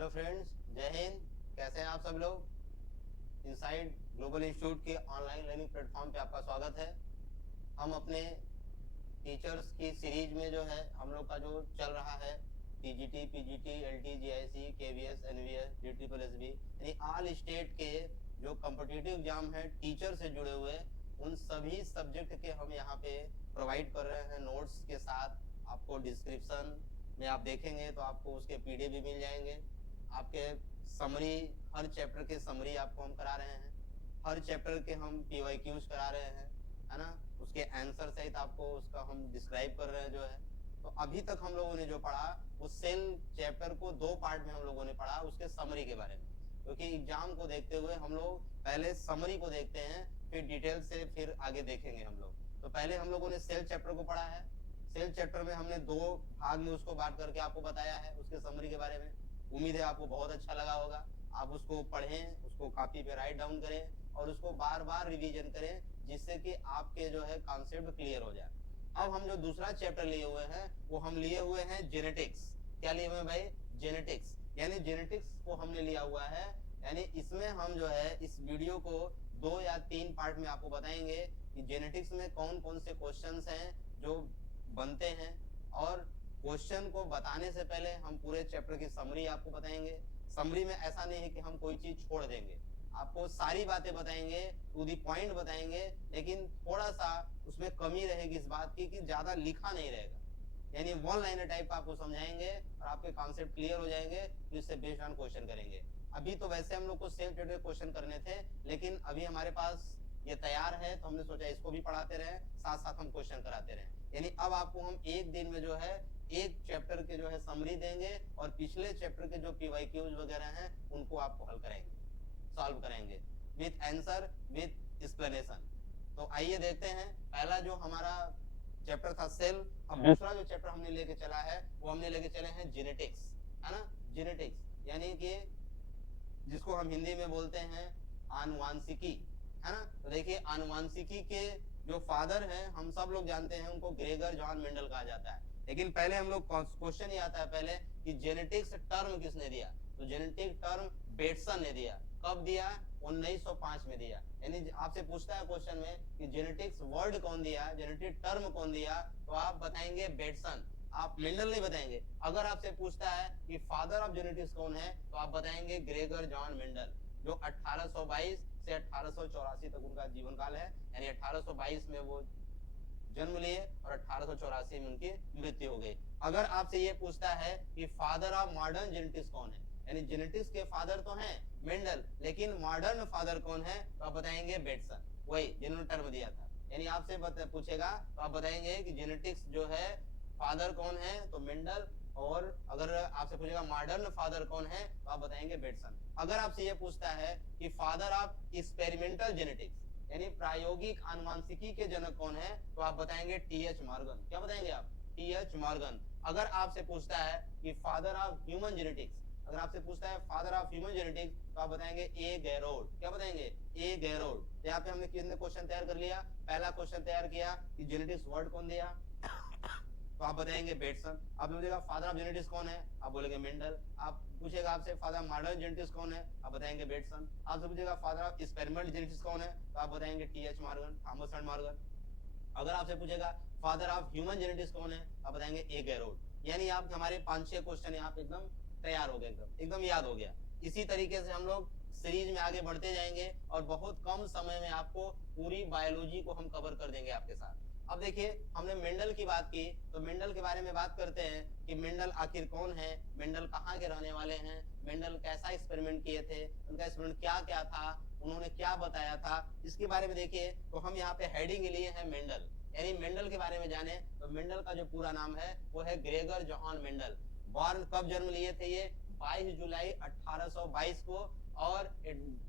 Hello friends, जय हिंद। कैसे हैं आप सब लोग। इनसाइड ग्लोबल इंस्टीट्यूट के ऑनलाइन लर्निंग प्लेटफॉर्म पे आपका स्वागत है। हम अपने टीचर्स की सीरीज में जो है हम लोग का जो चल रहा है TGT, PGT, LT, GIC, KVS, NVS, D triple यानी ऑल स्टेट के जो कॉम्पिटिटिव एग्जाम है टीचर से जुड़े हुए उन सभी सब्जेक्ट के हम यहाँ पे प्रोवाइड कर रहे हैं नोट्स के साथ। आपको डिस्क्रिप्शन में आप देखेंगे तो आपको उसके पीडीएफ भी मिल जाएंगे। आपके समरी, हर चैप्टर के समरी आपको हम करा रहे हैं, हर चैप्टर के हम पीवाईक्यूज करा रहे हैं, है ना। उसके आंसर सहित आपको उसका हम डिस्क्राइब कर रहे हैं जो है। तो अभी तक हम लोगों ने जो पढ़ा वो सेल चैप्टर को दो पार्ट में हम लोगों ने पढ़ा, उसके समरी के बारे में, क्योंकि एग्जाम को देखते हुए हम लोग पहले समरी को देखते हैं, फिर डिटेल से फिर आगे देखेंगे हम लोग। तो पहले हम लोगों ने सेल चैप्टर को पढ़ा है। सेल चैप्टर में हमने दो भाग में उसको बांट करके आपको बताया है उसके समरी के बारे में। उम्मीद है आपको बहुत अच्छा लगा होगा। आप उसको पढ़ें, उसको कॉपी पे राइट डाउन करें और उसको बार बार रिवीजन करें, जिससे कि आपके जो है कॉन्सेप्ट क्लियर हो जाए। अब हम जो दूसरा चैप्टर लिए हुए हैं वो हम लिए हुए हैं जेनेटिक्स। क्या लिए हुए हैं भाई? जेनेटिक्स। यानी जेनेटिक्स को हमने लिया हुआ है, यानी इसमें हम जो है इस वीडियो को 2 या 3 पार्ट में आपको बताएंगे कि जेनेटिक्स में कौन कौन से क्वेश्चंस हैं जो बनते हैं। और क्वेश्चन को बताने से पहले हम पूरे चैप्टर की समरी आपको बताएंगे। समरी में ऐसा नहीं है कि हम कोई चीज छोड़ देंगे, आपको सारी बातें बताएंगे, टू दी पॉइंट बताएंगे, लेकिन थोड़ा सा उसमें कमी रहेगी इस बात की कि ज्यादा लिखा नहीं रहेगा, यानी वन लाइनर टाइप आपको समझाएंगे और आपके कॉन्सेप्ट क्लियर हो जाएंगे, तो इससे बेस्ड ऑन क्वेश्चन करेंगे। अभी तो वैसे हम लोग को सेल्फ चैप्टर क्वेश्चन करने थे, लेकिन अभी हमारे पास ये तैयार है तो हमने सोचा इसको भी पढ़ाते रहे, साथ साथ हम क्वेश्चन कराते रहे। यानी अब आपको हम एक दिन में जो है एक चैप्टर के जो है समरी देंगे और पिछले चैप्टर के जो पीवाईक्यूज वगैरह हैं उनको आपको हल कराएंगे, सॉल्व कराएंगे विथ आंसर, विथ एक्सप्लेनेशन। तो आइए देखते हैं। पहला जो हमारा चैप्टर था सेल, अब दूसरा जो चैप्टर हमने लेके चला है वो हमने लेके चले हैं जेनेटिक्स, है ना। जेनेटिक्स यानी कि जिसको हम हिंदी में बोलते हैं आनुवांशिकी, है ना। तो देखिए आनुवांशिकी के जो फादर हैं हम सब लोग जानते हैं, उनको ग्रेगर जॉन मेंडल कहा जाता है। लेकिन पहले हम लोग क्वेश्चन ही आता है पहले कि जेनेटिक्स टर्म किसने दिया। तो जेनेटिक टर्म बेटसन ने दिया। कब दिया? 1905 में दिया। यानी आपसे पूछता है क्वेश्चन में कि जेनेटिक्स वर्ड कौन दिया, जेनेटिक टर्म कौन दिया, तो आप बताएंगे बेटसन, आप मेंडल नहीं बताएंगे। अगर आपसे पूछता है कि फादर ऑफ जेनेटिक्स कौन है, तो आप बताएंगे ग्रेगर जॉन मेंडल, जो 1822 से 1884 तक उनका जीवन काल है। यानी 1822 में वो जन्म लिए और 1884 में उनकी मृत्यु हो गई। अगर आपसे ये पूछता है कि फादर ऑफ मॉडर्न जेनेटिक्स कौन है, यानी जेनेटिक्स के फादर तो हैं मेंडल, लेकिन मॉडर्न फादर कौन है, तो आप बताएंगे बेटसन, वही जिन्होंने टर्म दिया था। यानी आपसे पूछेगा तो आप बताएंगे कि जेनेटिक्स जो है फादर कौन है, तो मेंडल। और अगर आपसे पूछेगा मॉडर्न फादर कौन है, तो आप बताएंगे बेटसन। अगर आपसे ये पूछता है कि फादर ऑफ एक्सपेरिमेंटल जेनेटिक्स, यानी प्रायोगिक आनुवांशिकी के जनक कौन है, तो आप बताएंगे टी.एच. मॉर्गन। क्या बताएंगे आप? टी.एच. मॉर्गन। अगर आपसे पूछता है कि फादर ऑफ ह्यूमन जेनेटिक्स, अगर आपसे पूछता है फादर ऑफ ह्यूमन जेनेटिक्स, तो आप बताएंगे ए गैरोड। क्या बताएंगे? ए गैरोड। यहाँ पे हमने कितने क्वेश्चन तैयार कर लिया? पहला क्वेश्चन तैयार किया कि जेनेटिक्स वर्ड कौन दिया, तो आप बताएंगे बेटसन। आप पूछेगा फादर ऑफ जेनेटिक्स कौन है, आप बोलेंगे मेंडल। आप पूछेगा आपसे फादर मॉडर्न जेनेटिक्स कौन है, आप बताएंगे बेटसन। आपसे पूछेगा फादर ऑफ एक्सपेरिमेंटल जेनेटिक्स कौन है, तो आप बताएंगे TH. Morgan, Thomas and Morgan. अगर आपसे पूछेगा फादर ऑफ ह्यूमन जेनेटिक्स कौन है, आप बताएंगे ए गैरोड। यानी आप हमारे 5-6 क्वेश्चन यहाँ पे एकदम तैयार हो गए, एकदम याद हो गया। इसी तरीके से हम लोग सीरीज में आगे बढ़ते जाएंगे और बहुत कम समय में आपको पूरी बायोलॉजी को हम कवर कर देंगे आपके साथ। अब देखिए हमने मेंडल की बात की, तो मेंडल के बारे में बात करते हैं कि मेंडल आखिर कौन है, मेंडल कहाँ के रहने वाले हैं, मेंडल कैसा एक्सपेरिमेंट किए थे, उनका एक्सपेरिमेंट क्या क्या था, उन्होंने क्या बताया था, इसके बारे में देखिए। तो हम यहाँ पे हेडिंग लिए हैं मेंडल, यानी मेंडल के बारे में जाने। तो मेंडल का जो पूरा नाम है वो है ग्रेगर जॉन मेंडल। बॉर्न कब जन्म लिए थे ये? 22 जुलाई 1822 को। और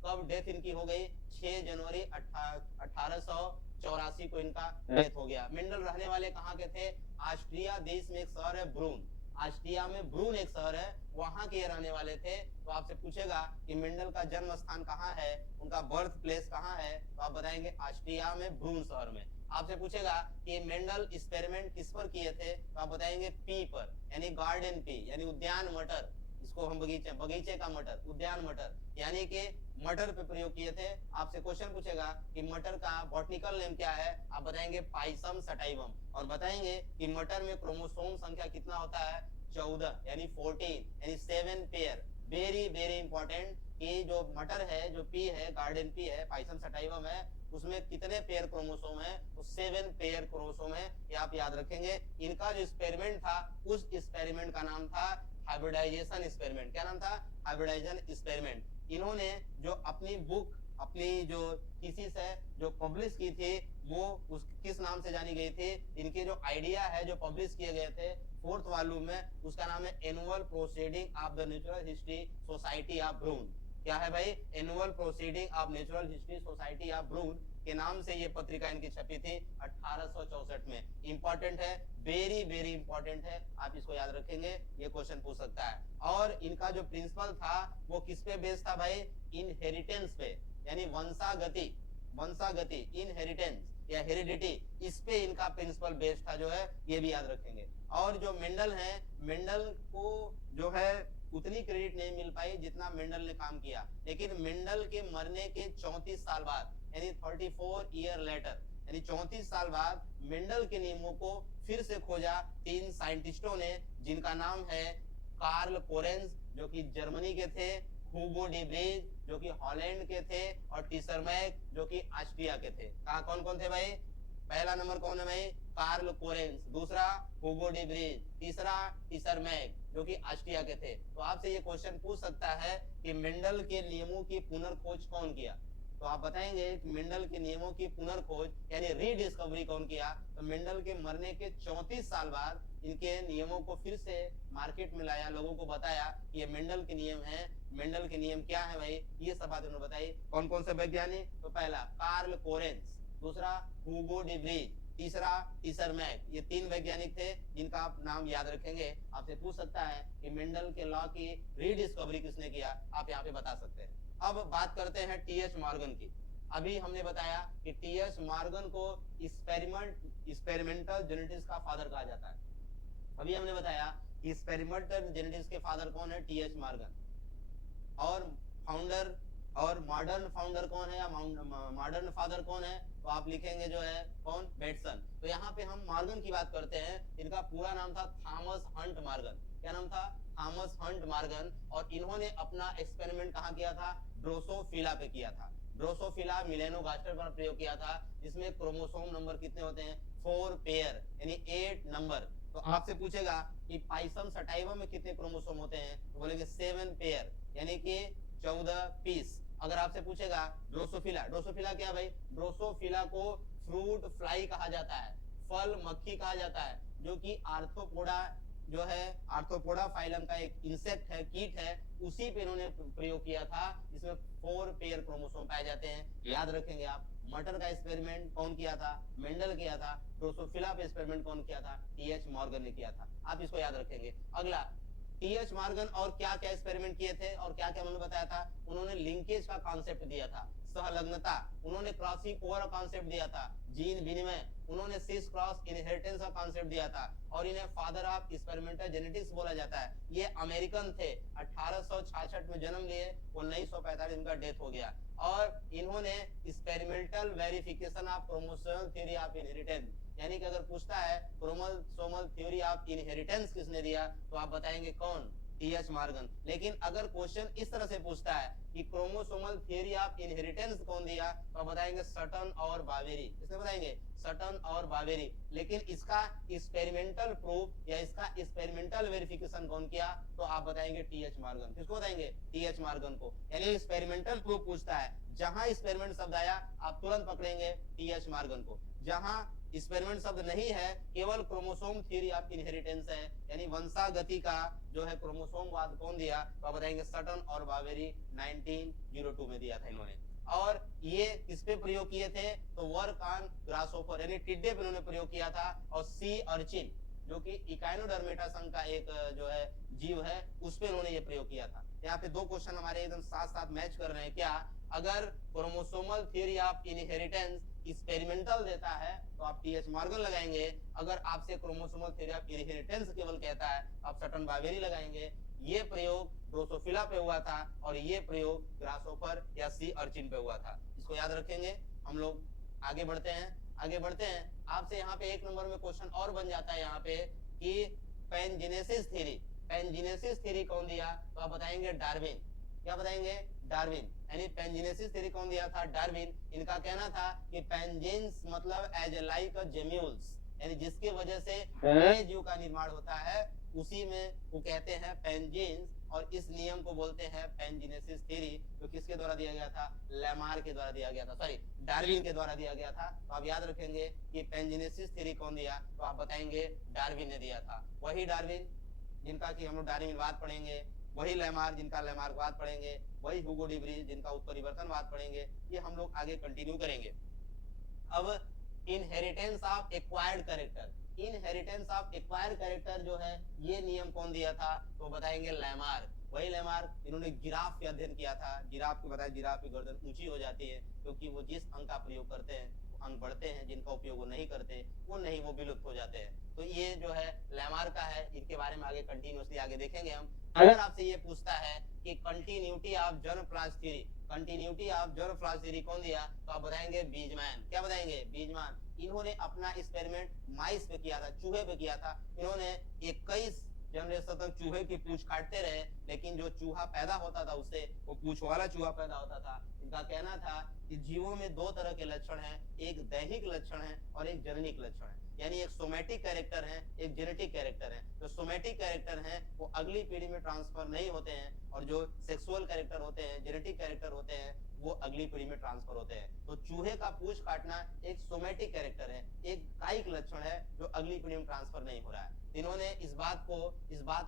कब डेथ इनकी हो गई? 6 जनवरी 1884 को इनका डेथ हो गया। मेंडल रहने वाले कहाँ के थे? ऑस्ट्रिया देश में एक शहर है ब्रून, ऑस्ट्रिया में ब्रून एक शहर है, वहां के रहने वाले थे। तो आपसे पूछेगा कि मेंडल का जन्म स्थान कहाँ है, उनका बर्थ प्लेस कहाँ है, तो आप बताएंगे ऑस्ट्रिया में ब्रून शहर में। आपसे पूछेगा कि मेंडल एक्सपेरिमेंट किस पर किए थे, तो आप बताएंगे पी पर, यानी गार्डन पी, यानी उद्यान मटर। इसको हम बगीचे का मटर, उद्यान मटर, यानी कि मटर पे प्रयोग किए थे। आपसे क्वेश्चन पूछेगा कि मटर का बॉटनिकल नेम क्या है, आप बताएंगे पाइसम सटाइवम, और बताएंगे कि मटर में क्रोमोसोम संख्या कितना होता है, 14 यानी 14 यानी 7 पेयर। वेरी वेरी इंपॉर्टेंट कि जो मटर है, जो पी है, गार्डन पी है, पाइसम सटाइवम है, उसमें कितने पेयर क्रोमोसोम है, तो 7 पेयर क्रोमोसोम है, ये आप याद रखेंगे। इनका जो एक्सपेरिमेंट था, उस एक्सपेरिमेंट का नाम था हाइब्रिडाइजेशन एक्सपेरिमेंट। क्या नाम था, हाइब्रिडाइजेशन एक्सपेरिमेंट। इन्होंने जो अपनी बुक, अपनी जो थीसिस है जो पब्लिश की थी, वो उस किस नाम से जानी गई थी, इनके जो आइडिया है जो पब्लिश किए गए थे 4th वॉल्यूम में, उसका नाम है annual proceeding of the natural history society of Brunn. क्या है भाई, annual proceeding of natural history society of Brunn के नाम से ये पत्रिका इनकी छपी थी 1864 में। इंपॉर्टेंट है, वेरी वेरी इंपॉर्टेंट है, आप इसको याद रखेंगे, ये क्वेश्चन पूछ सकता है। और इनका जो प्रिंसिपल था वो किस पे बेस्ड था भाई, इनहेरिटेंस पे, यानी वंशागति, वंशागति, इनहेरिटेंस या हेरिडिटी, इस पे इनका प्रिंसिपल बेस्ड था जो है, ये भी याद रखेंगे। और जो मेंडल है, मेंडल को जो है उतनी क्रेडिट नहीं मिल पाई जितना मेंडल ने काम किया, लेकिन मेंडल के मरने के 34 साल बाद, यानी 34 ईयर लेटर, यानी 34 साल बाद मेंडल के नियमों को फिर से खोजा 3 साइंटिस्टों ने, जिनका नाम है कार्ल कोरेंस जो कि जर्मनी के थे, हुगो डी ब्रीज जो कि हॉलैंड के थे, और टीसरमैक जो कि ऑस्ट्रिया के थे। कहा कौन कौन थे भाई, पहला नंबर कौन है भाई, कार्ल कोरेंस, दूसरा हुगो डी ब्रीज, तीसरा टीसरमैक जो कि ऑस्ट्रिया के थे। तो आपसे ये क्वेश्चन पूछ सकता है कि मेंडल के नियमों की पुनर्खोज कौन किया, तो आप बताएंगे कि मेंडल के नियमों की पुनर्खोज यानी रीडिस्कवरी कौन किया, तो मेंडल के मरने के 34 साल बाद इनके नियमों को फिर से मार्केट में लाया, लोगों को बताया ये मेंडल के नियम है। मेंडल के नियम क्या है भाई, ये सब बातें उन्होंने बताई। कौन कौन से वैज्ञानिक, तो पहला कार्ल कोरेंस, दूसरा हुगो डी ब्रीज, तीसरा टीसरमैक, ये 3 वैज्ञानिक थे जिनका आप नाम याद रखेंगे। आपसे पूछ सकता है कि मेंडल के लॉ की रीडिस्कवरी किसने किया, आप यहाँ पे बता सकते हैं। अब बात करते हैं टीएच मॉर्गन की। अभी हमने बताया कि टीएच मॉर्गन को एक्सपेरिमेंटल जेनेटिक्स का फादर कहा जाता है। अभी हमने बताया कि एक्सपेरिमेंटल जेनेटिक्स के फादर कौन है, टीएच मॉर्गन। और फाउंडर और मॉडर्न फाउंडर कौन है, या मॉडर्न फादर कौन है, तो आप लिखेंगे जो है कौन, बेटसन। तो यहाँ पे हम मॉर्गन की बात करते हैं, इनका पूरा नाम था थॉमस हंट मॉर्गन। क्या नाम था, थॉमस हंट मॉर्गन। और इन्होंने अपना एक्सपेरिमेंट कहाँ किया था, ड्रोसोफिला पे किया था। ड्रोसोफिला मिलेनोगास्टर पर प्रयोग किया था, जिसमें क्रोमोसोम नंबर कितने होते हैं, 4 पेयर यानी 8 नंबर। तो आपसे पूछेगा कि पाइसम सटाइवम में कितने क्रोमोसोम होते हैं, तो बोलेंगे 7 पेयर यानी कि 14 पीस। अगर आपसे पूछेगा ड्रोसोफिला, ड्रोसोफिला क्या भाई, ड्रोसोफिला को फ्रूट फ्लाई कहा जाता है, फल मक्खी कहा जाता है, जो कि आर्थ्रोपोडा जो है, आर्थ्रोपोडा फाइलम का एक इंसेक्ट है, कीट है, उसी पे इन्होंने प्रयोग किया था, जिसमें 4 पेयर क्रोमोसोम पाए जाते हैं। याद रखेंगे आप। मटर का एक्सपेरिमेंट कौन किया था, मेंडल किया था। ड्रोसोफिला पे एक्सपेरिमेंट कौन किया था, टीएच मॉर्गन ने किया था। आप इसको याद रखेंगे। अगला, टीएच मॉर्गन और क्या क्या एक्सपेरिमेंट किए थे और क्या क्या उन्होंने बताया था, उन्होंने लिंकेज का कॉन्सेप्ट दिया था, सहलग्नता, उन्होंने क्रॉसिंग ओवर कॉन्सेप्ट दिया था, जीन विनिमय, उन्होंने सिस क्रॉस इनहेरिटेंस का कॉन्सेप्ट दिया था, और इन्हें फादर ऑफ एक्सपेरिमेंटल जेनेटिक्स बोला जाता है। ये अमेरिकन थे, 1866 में जन्म लिए, 1945 इनका डेथ हो गया। और इन्होंने experimental verification of chromosomal theory of inheritance, यानी कि अगर पूछता है क्रोमोसोमल थ्योरी ऑफ इनहेरिटेंस किसने दिया, तो आप बताएंगे कौन, टीएच मॉर्गन। लेकिन अगर क्वेश्चन इस तरह से पूछता है कि क्रोमोसोमल थ्योरी ऑफ इनहेरिटेंस कौन दिया, तो आप बताएंगे सटन और बावेरी। किसने बताएंगे, सटन और बावेरी। लेकिन इसका एक्सपेरिमेंटल प्रूफ या इसका एक्सपेरिमेंटल वेरिफिकेशन कौन किया, तो आप बताएंगे टीएच मॉर्गन। किसको बताएंगे, टीएच मॉर्गन को। यानी एक्सपेरिमेंटल प्रूफ पूछता है, जहां एक्सपेरिमेंट शब्द आया आप तुरंत पकड़ेंगे टीएच मॉर्गन को। जहां एक्सपेरिमेंट शब्द नहीं है, केवल क्रोमोसोम थ्योरी ऑफ इनहेरिटेंस है, यानी वंशागति का जो है क्रोमोसोमवाद कौन दिया, तो आप बताएंगे सटन और बावेरी 1902 में दिया था इन्होंने। और ये किस पे प्रयोग किए थे, तो वर्क ऑन ग्रासहोपर यानी टिड्डे पे इन्होंने प्रयोग किया था, और सी अर्चिन जो कि इकाइनोडर्मेटा संघ का एक जो है जीव है, उस पे उन्होंने ये प्रयोग किया था। यहाँ पे 2 क्वेश्चन हमारे एकदम साथ साथ मैच कर रहे हैं। क्या, अगर chromosomal theory of inheritance experimental देता है तो आप टीएच मॉर्गन लगाएंगे, अगर आपसे क्रोमोसोमल थ्योरी ऑफ इनहेरिटेंस केवल कहता है आप सटन बावेरी लगाएंगे। ये प्रयोग ड्रोसोफिला पे हुआ था और ये प्रयोग ग्रासोफर या सी अर्चिन पे हुआ था। इसको याद रखेंगे। हम लोग आगे बढ़ते हैं। आपसे यहाँ पे 1 नंबर में क्वेश्चन और बन जाता है यहाँ पे कि पैनजेनेसिस थ्योरी कौन दिया? तो आप बताएंगे डार्विन। क्या बताएंगे? डार्विन। यानी पैनजेनेसिस थ्योरी कौन दिया था? डार्विन। इनका कहना था कि पैनजेन्स मतलब एज लाइक जेम्यूल्स, यानी जिसकी वजह से नए जीव का निर्माण होता है, उसी में वो कहते हैं पैनजेन्स, और इस नियम को बोलते हैं पैनजेनेसिस थ्योरी। तो किसके द्वारा दिया गया था? लेमार के द्वारा दिया गया था, सॉरी डार्विन के द्वारा दिया गया था। तो आप याद रखेंगे कि पैनजेनेसिस थ्योरी कौन दिया? तो आप बताएंगे डार्विन ने दिया था। वही डार्विन जिनका कि हम लोग डार्विनवाद पढ़ेंगे, वही लेमार जिनका लेमार्कवाद पढ़ेंगे, वही ह्यूगो डी व्रीज जिनका उत्परिवर्तनवाद पढ़ेंगे। ये हम लोग आगे कंटिन्यू करेंगे। अब इनहेरिटेंस ऑफ एक्वायर्ड कैरेक्टर जो है, ये नियम कौन दिया था? तो बताएंगे लेमार्क। वही लेमार्क इन्होंने जिराफ पे अध्ययन किया था। जिराफ को बताया, जिराफ की गर्दन ऊंची हो जाती है क्योंकि वो जिस अंग का प्रयोग करते हैं वो अंग बढ़ते हैं, जिनका उपयोग वो नहीं करते वो विलुप्त हो जाते हैं। तो ये जो है लेमार्क का है। इनके बारे में आगे कंटिन्यूअसली आगे देखेंगे हम। अगर आपसे ये पूछता है कि कंटिन्यूटी ऑफ जर्मप्लाज्म थ्योरी कौन दिया? तो आप बताएंगे बीजमैन। क्या बताएंगे? बीजमैन। इन्होंने अपना एक्सपेरिमेंट माइस पे किया था, चूहे पे किया था। इन्होंने 21 जनरेशन तक चूहे की पूंछ काटते रहे, लेकिन जो चूहा पैदा होता था उससे वो पूंछ वाला चूहा पैदा होता था। इनका कहना था कि जीवों में 2 तरह के लक्षण हैं, एक दैहिक लक्षण है और एक जननिक लक्षण है। यानी एक सोमेटिक कैरेक्टर है, एक जेनेटिक कैरेक्टर है। जो सोमेटिक कैरेक्टर है वो अगली पीढ़ी में ट्रांसफर नहीं होते हैं, और जो सेक्सुअल कैरेक्टर होते हैं, जेनेटिक कैरेक्टर होते हैं, वो अगली पीढ़ी में ट्रांसफर होते हैं। तो चूहे का पूंछ काटना एक सोमेटिक कैरेक्टर है, एक कायिक लक्षण है जो अगली पीढ़ी में ट्रांसफर नहीं हो रहा है। इन्होंने इस बात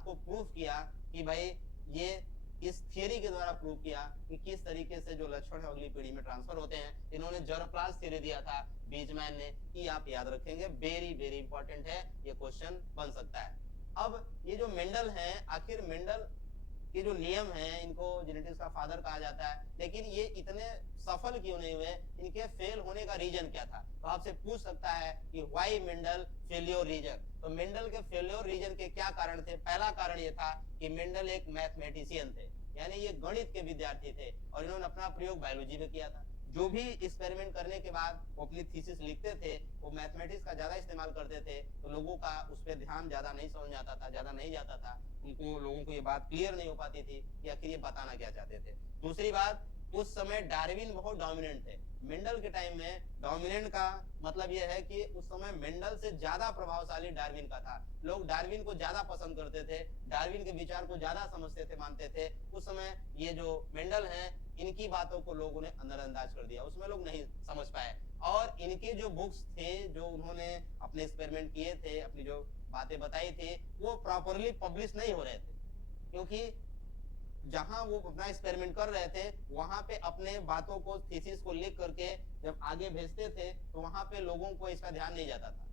को प्रूव किया कि भाई ये इस थियरी के द्वारा प्रूव किया कि किस तरीके से जो लक्षण है अगली पीढ़ी में ट्रांसफर होते हैं। इन्होंने जर्मप्लाज्म थ्योरी दिया था बीजमैन ने। ये आप याद रखेंगे, वेरी वेरी इंपॉर्टेंट है, ये क्वेश्चन बन सकता है। अब ये जो मेंडल है, आखिर मेंडल के जो नियम हैं, इनको जेनेटिक्स का फादर कहा जाता है, लेकिन ये इतने सफल क्यों नहीं हुए? इनके फेल होने का रीजन क्या था? तो आपसे पूछ सकता है कि व्हाई मेंडल फेल्योर रीजन। तो मेंडल के फेल्योर रीजन के क्या कारण थे? पहला कारण ये था कि मेंडल एक मैथमेटिशियन थे, यानी ये गणित के विद्यार्थी थे, और इन्होंने अपना प्रयोग बायोलॉजी में किया था। जो भी एक्सपेरिमेंट करने के बाद वो अपनी थीसिस लिखते थे, वो मैथमेटिक्स का ज्यादा इस्तेमाल करते थे, तो लोगों का उस पर ध्यान ज्यादा नहीं समझ आता था, ज्यादा नहीं जाता था। लोगों को ये बात क्लियर नहीं हो पाती थी कि आखिर ये बताना क्या चाहते थे। दूसरी बात, उस समय डार्विन बहुत डोमिनेंट थे। मेंडल के टाइम में डोमिनेंट का मतलब यह है कि उस समय मेंडल से ज्यादा प्रभावशाली डार्विन का था। लोग डार्विन को ज्यादा पसंद करते थे, डार्विन के विचार को ज्यादा समझते थे, मानते थे। उस समय ये जो मेंडल हैं, इनकी बातों को लोगों ने नजरअंदाज कर दिया, उसमें लोग नहीं समझ पाए। और इनके जो बुक्स थे, जो उन्होंने अपने एक्सपेरिमेंट किए थे, अपनी जो बातें बताई थी, वो प्रॉपरली पब्लिश नहीं हो रहे थे, क्योंकि जहां वो अपना एक्सपेरिमेंट कर रहे थे वहां पे अपने बातों को, थीसिस को लिख करके जब आगे भेजते थे तो वहां पे लोगों को इसका ध्यान नहीं जाता था,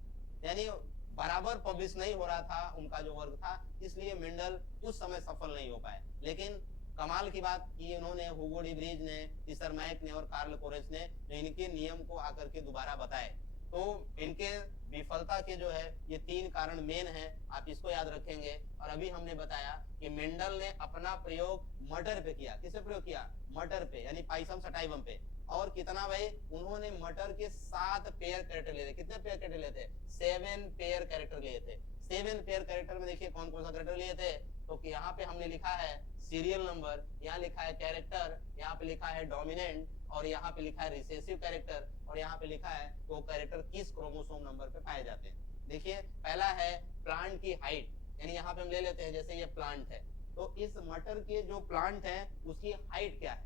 यानी बराबर पब्लिश नहीं हो रहा था उनका जो वर्क था। इसलिए मेंडल उस समय सफल नहीं हो पाए। लेकिन कमाल की बात कि उन्होंने ह्यूगो डी व्रीज ने, टीसर मैक ने और कार्ल कोरेस ने जो इनके नियम को आकर के दोबारा बताए, तो इनके विफलता के जो है ये 3 कारण मेन हैं, आप इसको याद रखेंगे। और अभी हमने बताया कि मेंडल ने अपना प्रयोग मटर पे किया। किसे प्रयोग किया? मटर पे, यानी पाइसम सटाइवम पे। और कितना भाई? उन्होंने मटर के 7 पेयर कैरेक्टर लिए थे। कितने पेयर कैरेक्टर लिए थे? 7 पेयर कैरेक्टर लिए थे। 7 पेयर कैरेक्टर में देखिए कौन कौन सा कैरेक्टर लिए थे। तो यहाँ पे हमने लिखा है सीरियल नंबर, यहाँ लिखा है कैरेक्टर, यहाँ पे लिखा है डोमिनेंट, और यहाँ पे लिखा है रिसेसिव कैरेक्टर, और यहाँ पे लिखा है वो कैरेक्टर किस क्रोमोसोम नंबर पे पाए जाते हैं। देखिए पहला है प्लांट की हाइट, यानी यहाँ पे हम ले लेते हैं जैसे ये प्लांट है, तो इस मटर के जो प्लांट है उसकी हाइट क्या है?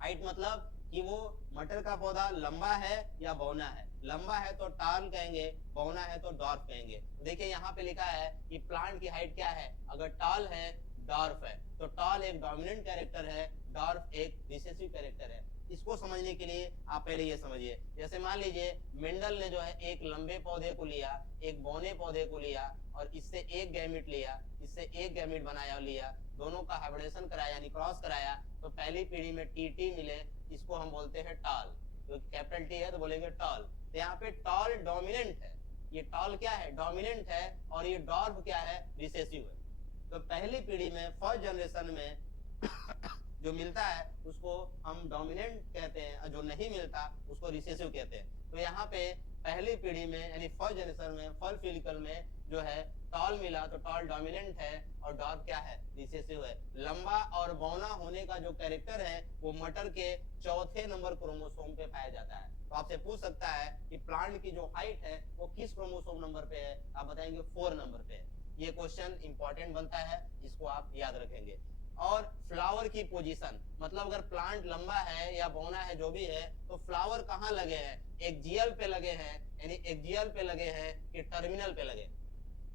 हाइट मतलब कि वो मटर का पौधा लंबा है या बौना है। लंबा है तो टाल कहेंगे, बौना है तो डॉर्फ कहेंगे। देखिए यहाँ पे लिखा है कि प्लांट की हाइट क्या है। अगर टाल है, डॉर्फ है, तो टाल एक डोमिनेंट कैरेक्टर है, डॉर्फ एक रिसेसिव कैरेक्टर है। इसको समझने के लिए आप पहले ये समझिए, जैसे मान लीजिए मेंडल ने जो है एक लंबे पौधे को लिया, एक बौने पौधे को लिया, और इससे एक गैमेट लिया, इससे एक गैमेट बनाया लिया, दोनों का हाइब्रिडेशन कराया यानी क्रॉस कराया, तो पहली पीढ़ी में टीटी मिले, इसको हम बोलते हैं टाल। तो कैपिटल टी है तो बोलेंगे टाल। तो यहाँ पे टाल डोमिनेंट है, ये टाल क्या है? डोमिनेंट है, और ये डॉर्फ क्या है? रिसेसिव है। तो पहली पीढ़ी में फर्स्ट जनरेशन में जो मिलता है उसको हम डोमिनेंट कहते हैं और जो नहीं मिलता उसको रिसेसिव कहते हैं। तो यहाँ पे पहली पीढ़ी में यानी फर्स्ट जनरेशन में फर्स्ट फिजिकल में जो है टॉल मिला तो टॉल डोमिनेंट है और डॉर्फ क्या है, रिसेसिव है। लंबा और बौना होने का जो कैरेक्टर है वो मटर के चौथे नंबर क्रोमोसोम पे पाया जाता है। तो आपसे पूछ सकता है कि प्लांट की जो हाइट है वो किस क्रोमोसोम नंबर पे है, आप बताएंगे 4 नंबर पे है। ये क्वेश्चन इंपॉर्टेंट बनता है, इसको आप याद रखेंगे। और फ्लावर की पोजीशन, मतलब अगर प्लांट लंबा है या बौना है जो भी है तो फ्लावर कहाँ लगे हैं, एक्सियल पे लगे हैं, यानी एक्सियल पे लगे हैं कि टर्मिनल पे लगे।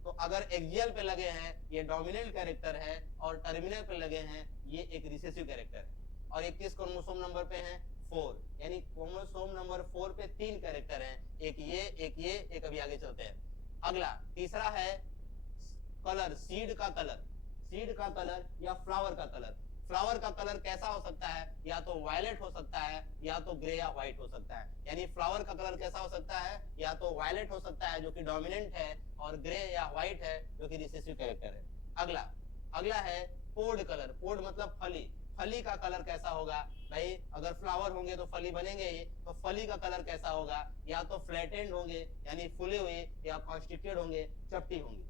तो अगर एक्सियल पे लगे हैं ये डोमिनेंट कैरेक्टर है और टर्मिनल पे लगे हैं ये एक रिसेसिव कैरेक्टर है। और ये किस क्रोमोसोम नंबर पे है, 4, यानी क्रोमोसोम नंबर 4 पे 3 कैरेक्टर हैं, एक ये एक अभी आगे चलते हैं। अगला तीसरा है कलर, सीड का कलर, सीड का कलर या फ्लावर का कलर। फ्लावर का कलर कैसा हो सकता है, या तो वायलेट हो सकता है या तो ग्रे या व्हाइट हो सकता है। यानी फ्लावर का कलर कैसा हो सकता है, या तो वायलेट हो सकता है जो कि डोमिनेंट है और ग्रे या व्हाइट है जो कि रिसेसिव कैरेक्टर है। अगला है पोड कलर। पोड मतलब फली, फली का कलर कैसा होगा भाई, अगर फ्लावर होंगे तो फली बनेंगे ही, तो फली का कलर कैसा होगा, या तो फ्लैटेंड होंगे यानी फुले हुए, या कॉन्स्टिट्यूटेड होंगे, चपटी होंगी।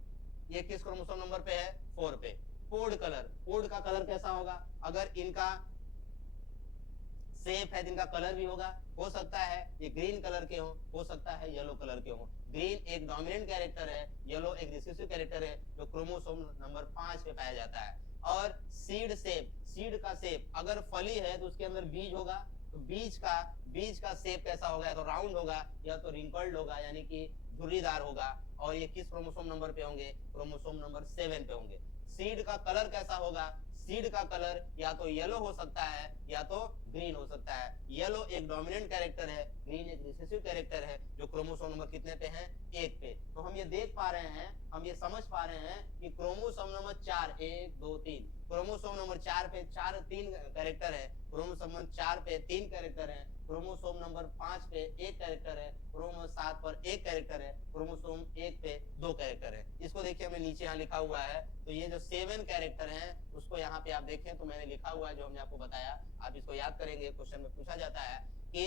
ये किस क्रोमोसोम नंबर पे है, 4 पे। पोड कलर, पोड का कलर कैसा होगा, अगर इनका सेप है तो इनका कलर भी होगा, हो सकता है ये ग्रीन कलर के हो सकता है येलो कलर के हो। ग्रीन एक डोमिनेंट कैरेक्टर है, येलो एक रिसेसिव कैरेक्टर है जो क्रोमोसोम नंबर 5 पे पाया जाता है। और सीड सेप, सीड का सेप, अगर फली है तो उसके अंदर बीज होगा, तो बीज का सेप कैसा होगा, या तो राउंड होगा या तो रिंकल्ड होगा यानी कि झुर्रीदार होगा। और ये किस क्रोमोसोम नंबर पे होंगे, क्रोमोसोम नंबर 7 पे होंगे। सीड का कलर कैसा होगा, सीड का कलर या तो येलो हो सकता है या तो ग्रीन हो सकता है। येलो एक डोमिनेंट कैरेक्टर है, ग्रीन एक रिसेसिव कैरेक्टर है जो क्रोमोसोम नंबर कितने पे है, 1 पे। तो हम ये देख पा रहे हैं, हम ये समझ पा रहे हैं कि क्रोमोसोम नंबर 4, 1 2 3, क्रोमोसोम नंबर 4 पे 3 कैरेक्टर है, क्रोमोसोम नंबर 4 पे 3 कैरेक्टर है, क्रोमोसोम नंबर 5 पे 1 कैरेक्टर है, क्रोमोसोम 7 पर 1 कैरेक्टर है, क्रोमोसोम 1 पे 2 कैरेक्टर है। इसको देखिए हमने नीचे यहाँ लिखा हुआ है, तो ये जो 7 कैरेक्टर हैं उसको यहाँ पे आप देखें तो मैंने लिखा हुआ है जो हमने आपको बताया, आप इसको याद करेंगे। क्वेश्चन में पूछा जाता है कि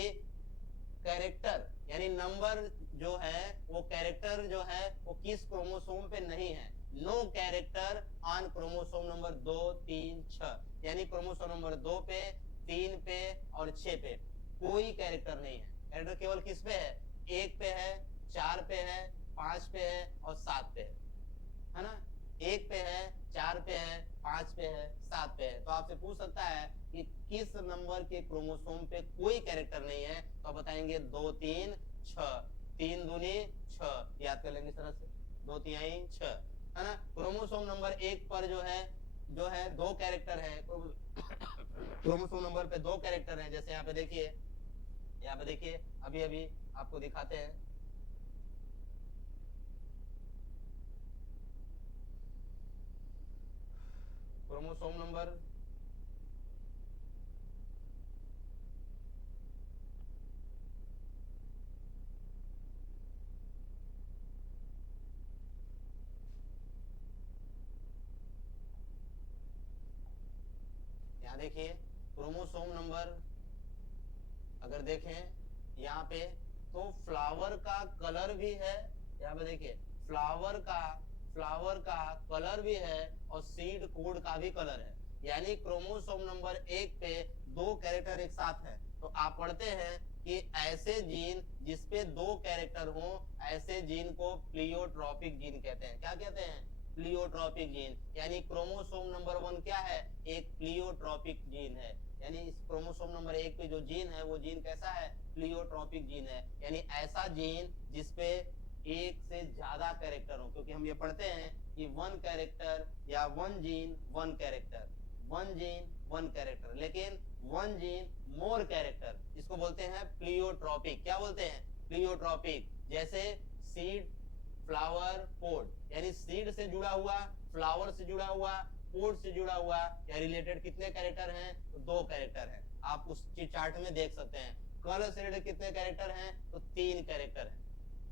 कैरेक्टर यानी नंबर जो है वो कैरेक्टर जो है वो किस क्रोमोसोम पे नहीं है। No character on chromosome number 2 3 6, यानी क्रोमोसोम नंबर 2 पे 3 पे और 6 पे कोई कैरेक्टर नहीं है। कैरेक्टर केवल किस पे है, 1 पे है, 4 पे है, 5 पे है और 7 पे है ना। 1 पे है, 4 पे है, 5 पे है, 7 पे है। तो आपसे पूछ सकता है कि किस नंबर के क्रोमोसोम पे कोई कैरेक्टर नहीं है, तो आप बताएंगे 2 3 6, 3 दूनी 6, याद कर लेंगे सरस से, 2 3 6 है ना। क्रोमोसोम नंबर 1 पर जो है 2 कैरेक्टर है, क्रोमोसोम नंबर पे 2 कैरेक्टर है। जैसे यहाँ पे देखिए, अभी अभी आपको दिखाते हैं। क्रोमोसोम नंबर यहाँ देखिए, क्रोमोसोम नंबर अगर देखें यहाँ पे तो फ्लावर का कलर भी है, यहाँ पे देखिए फ्लावर का कलर भी है और सीड कोड का भी कलर है। यानी क्रोमोसोम नंबर 1 पे 2 कैरेक्टर एक साथ है। तो आप पढ़ते हैं कि ऐसे जीन जिसपे 2 कैरेक्टर हो ऐसे जीन को प्लियोट्रॉपिक जीन कहते हैं। क्या कहते हैं, प्लियोट्रॉपिक जीन। यानी क्रोमोसोम नंबर 1 क्या है, एक प्लियोट्रॉपिक जीन है। यानी इस क्रोमोसोम नंबर 1 पे जो जीन है वो जीन कैसा है, प्लियोट्रॉपिक जीन है। यानी ऐसा जीन जिसपे एक से ज्यादा कैरेक्टर हो, क्योंकि हम ये पढ़ते हैं कि 1 कैरेक्टर या 1 जीन 1 कैरेक्टर, 1 जीन 1 कैरेक्टर, लेकिन 1 जीन मोर कैरेक्टर, इसको बोलते हैं प्लियोट्रॉपिक। क्या बोलते हैं, प्लियोट्रॉपिक। जैसे सीड फ्लावर पोड, यानी सीड से जुड़ा हुआ, फ्लावर से जुड़ा हुआ, पोड से जुड़ा हुआ या रिलेटेड कितने कैरेक्टर हैं, तो 2 कैरेक्टर हैं। आप उस चार्ट में देख सकते हैं। कलर से रिलेटेड कितने कैरेक्टर हैं, तो 3 कैरेक्टर हैं।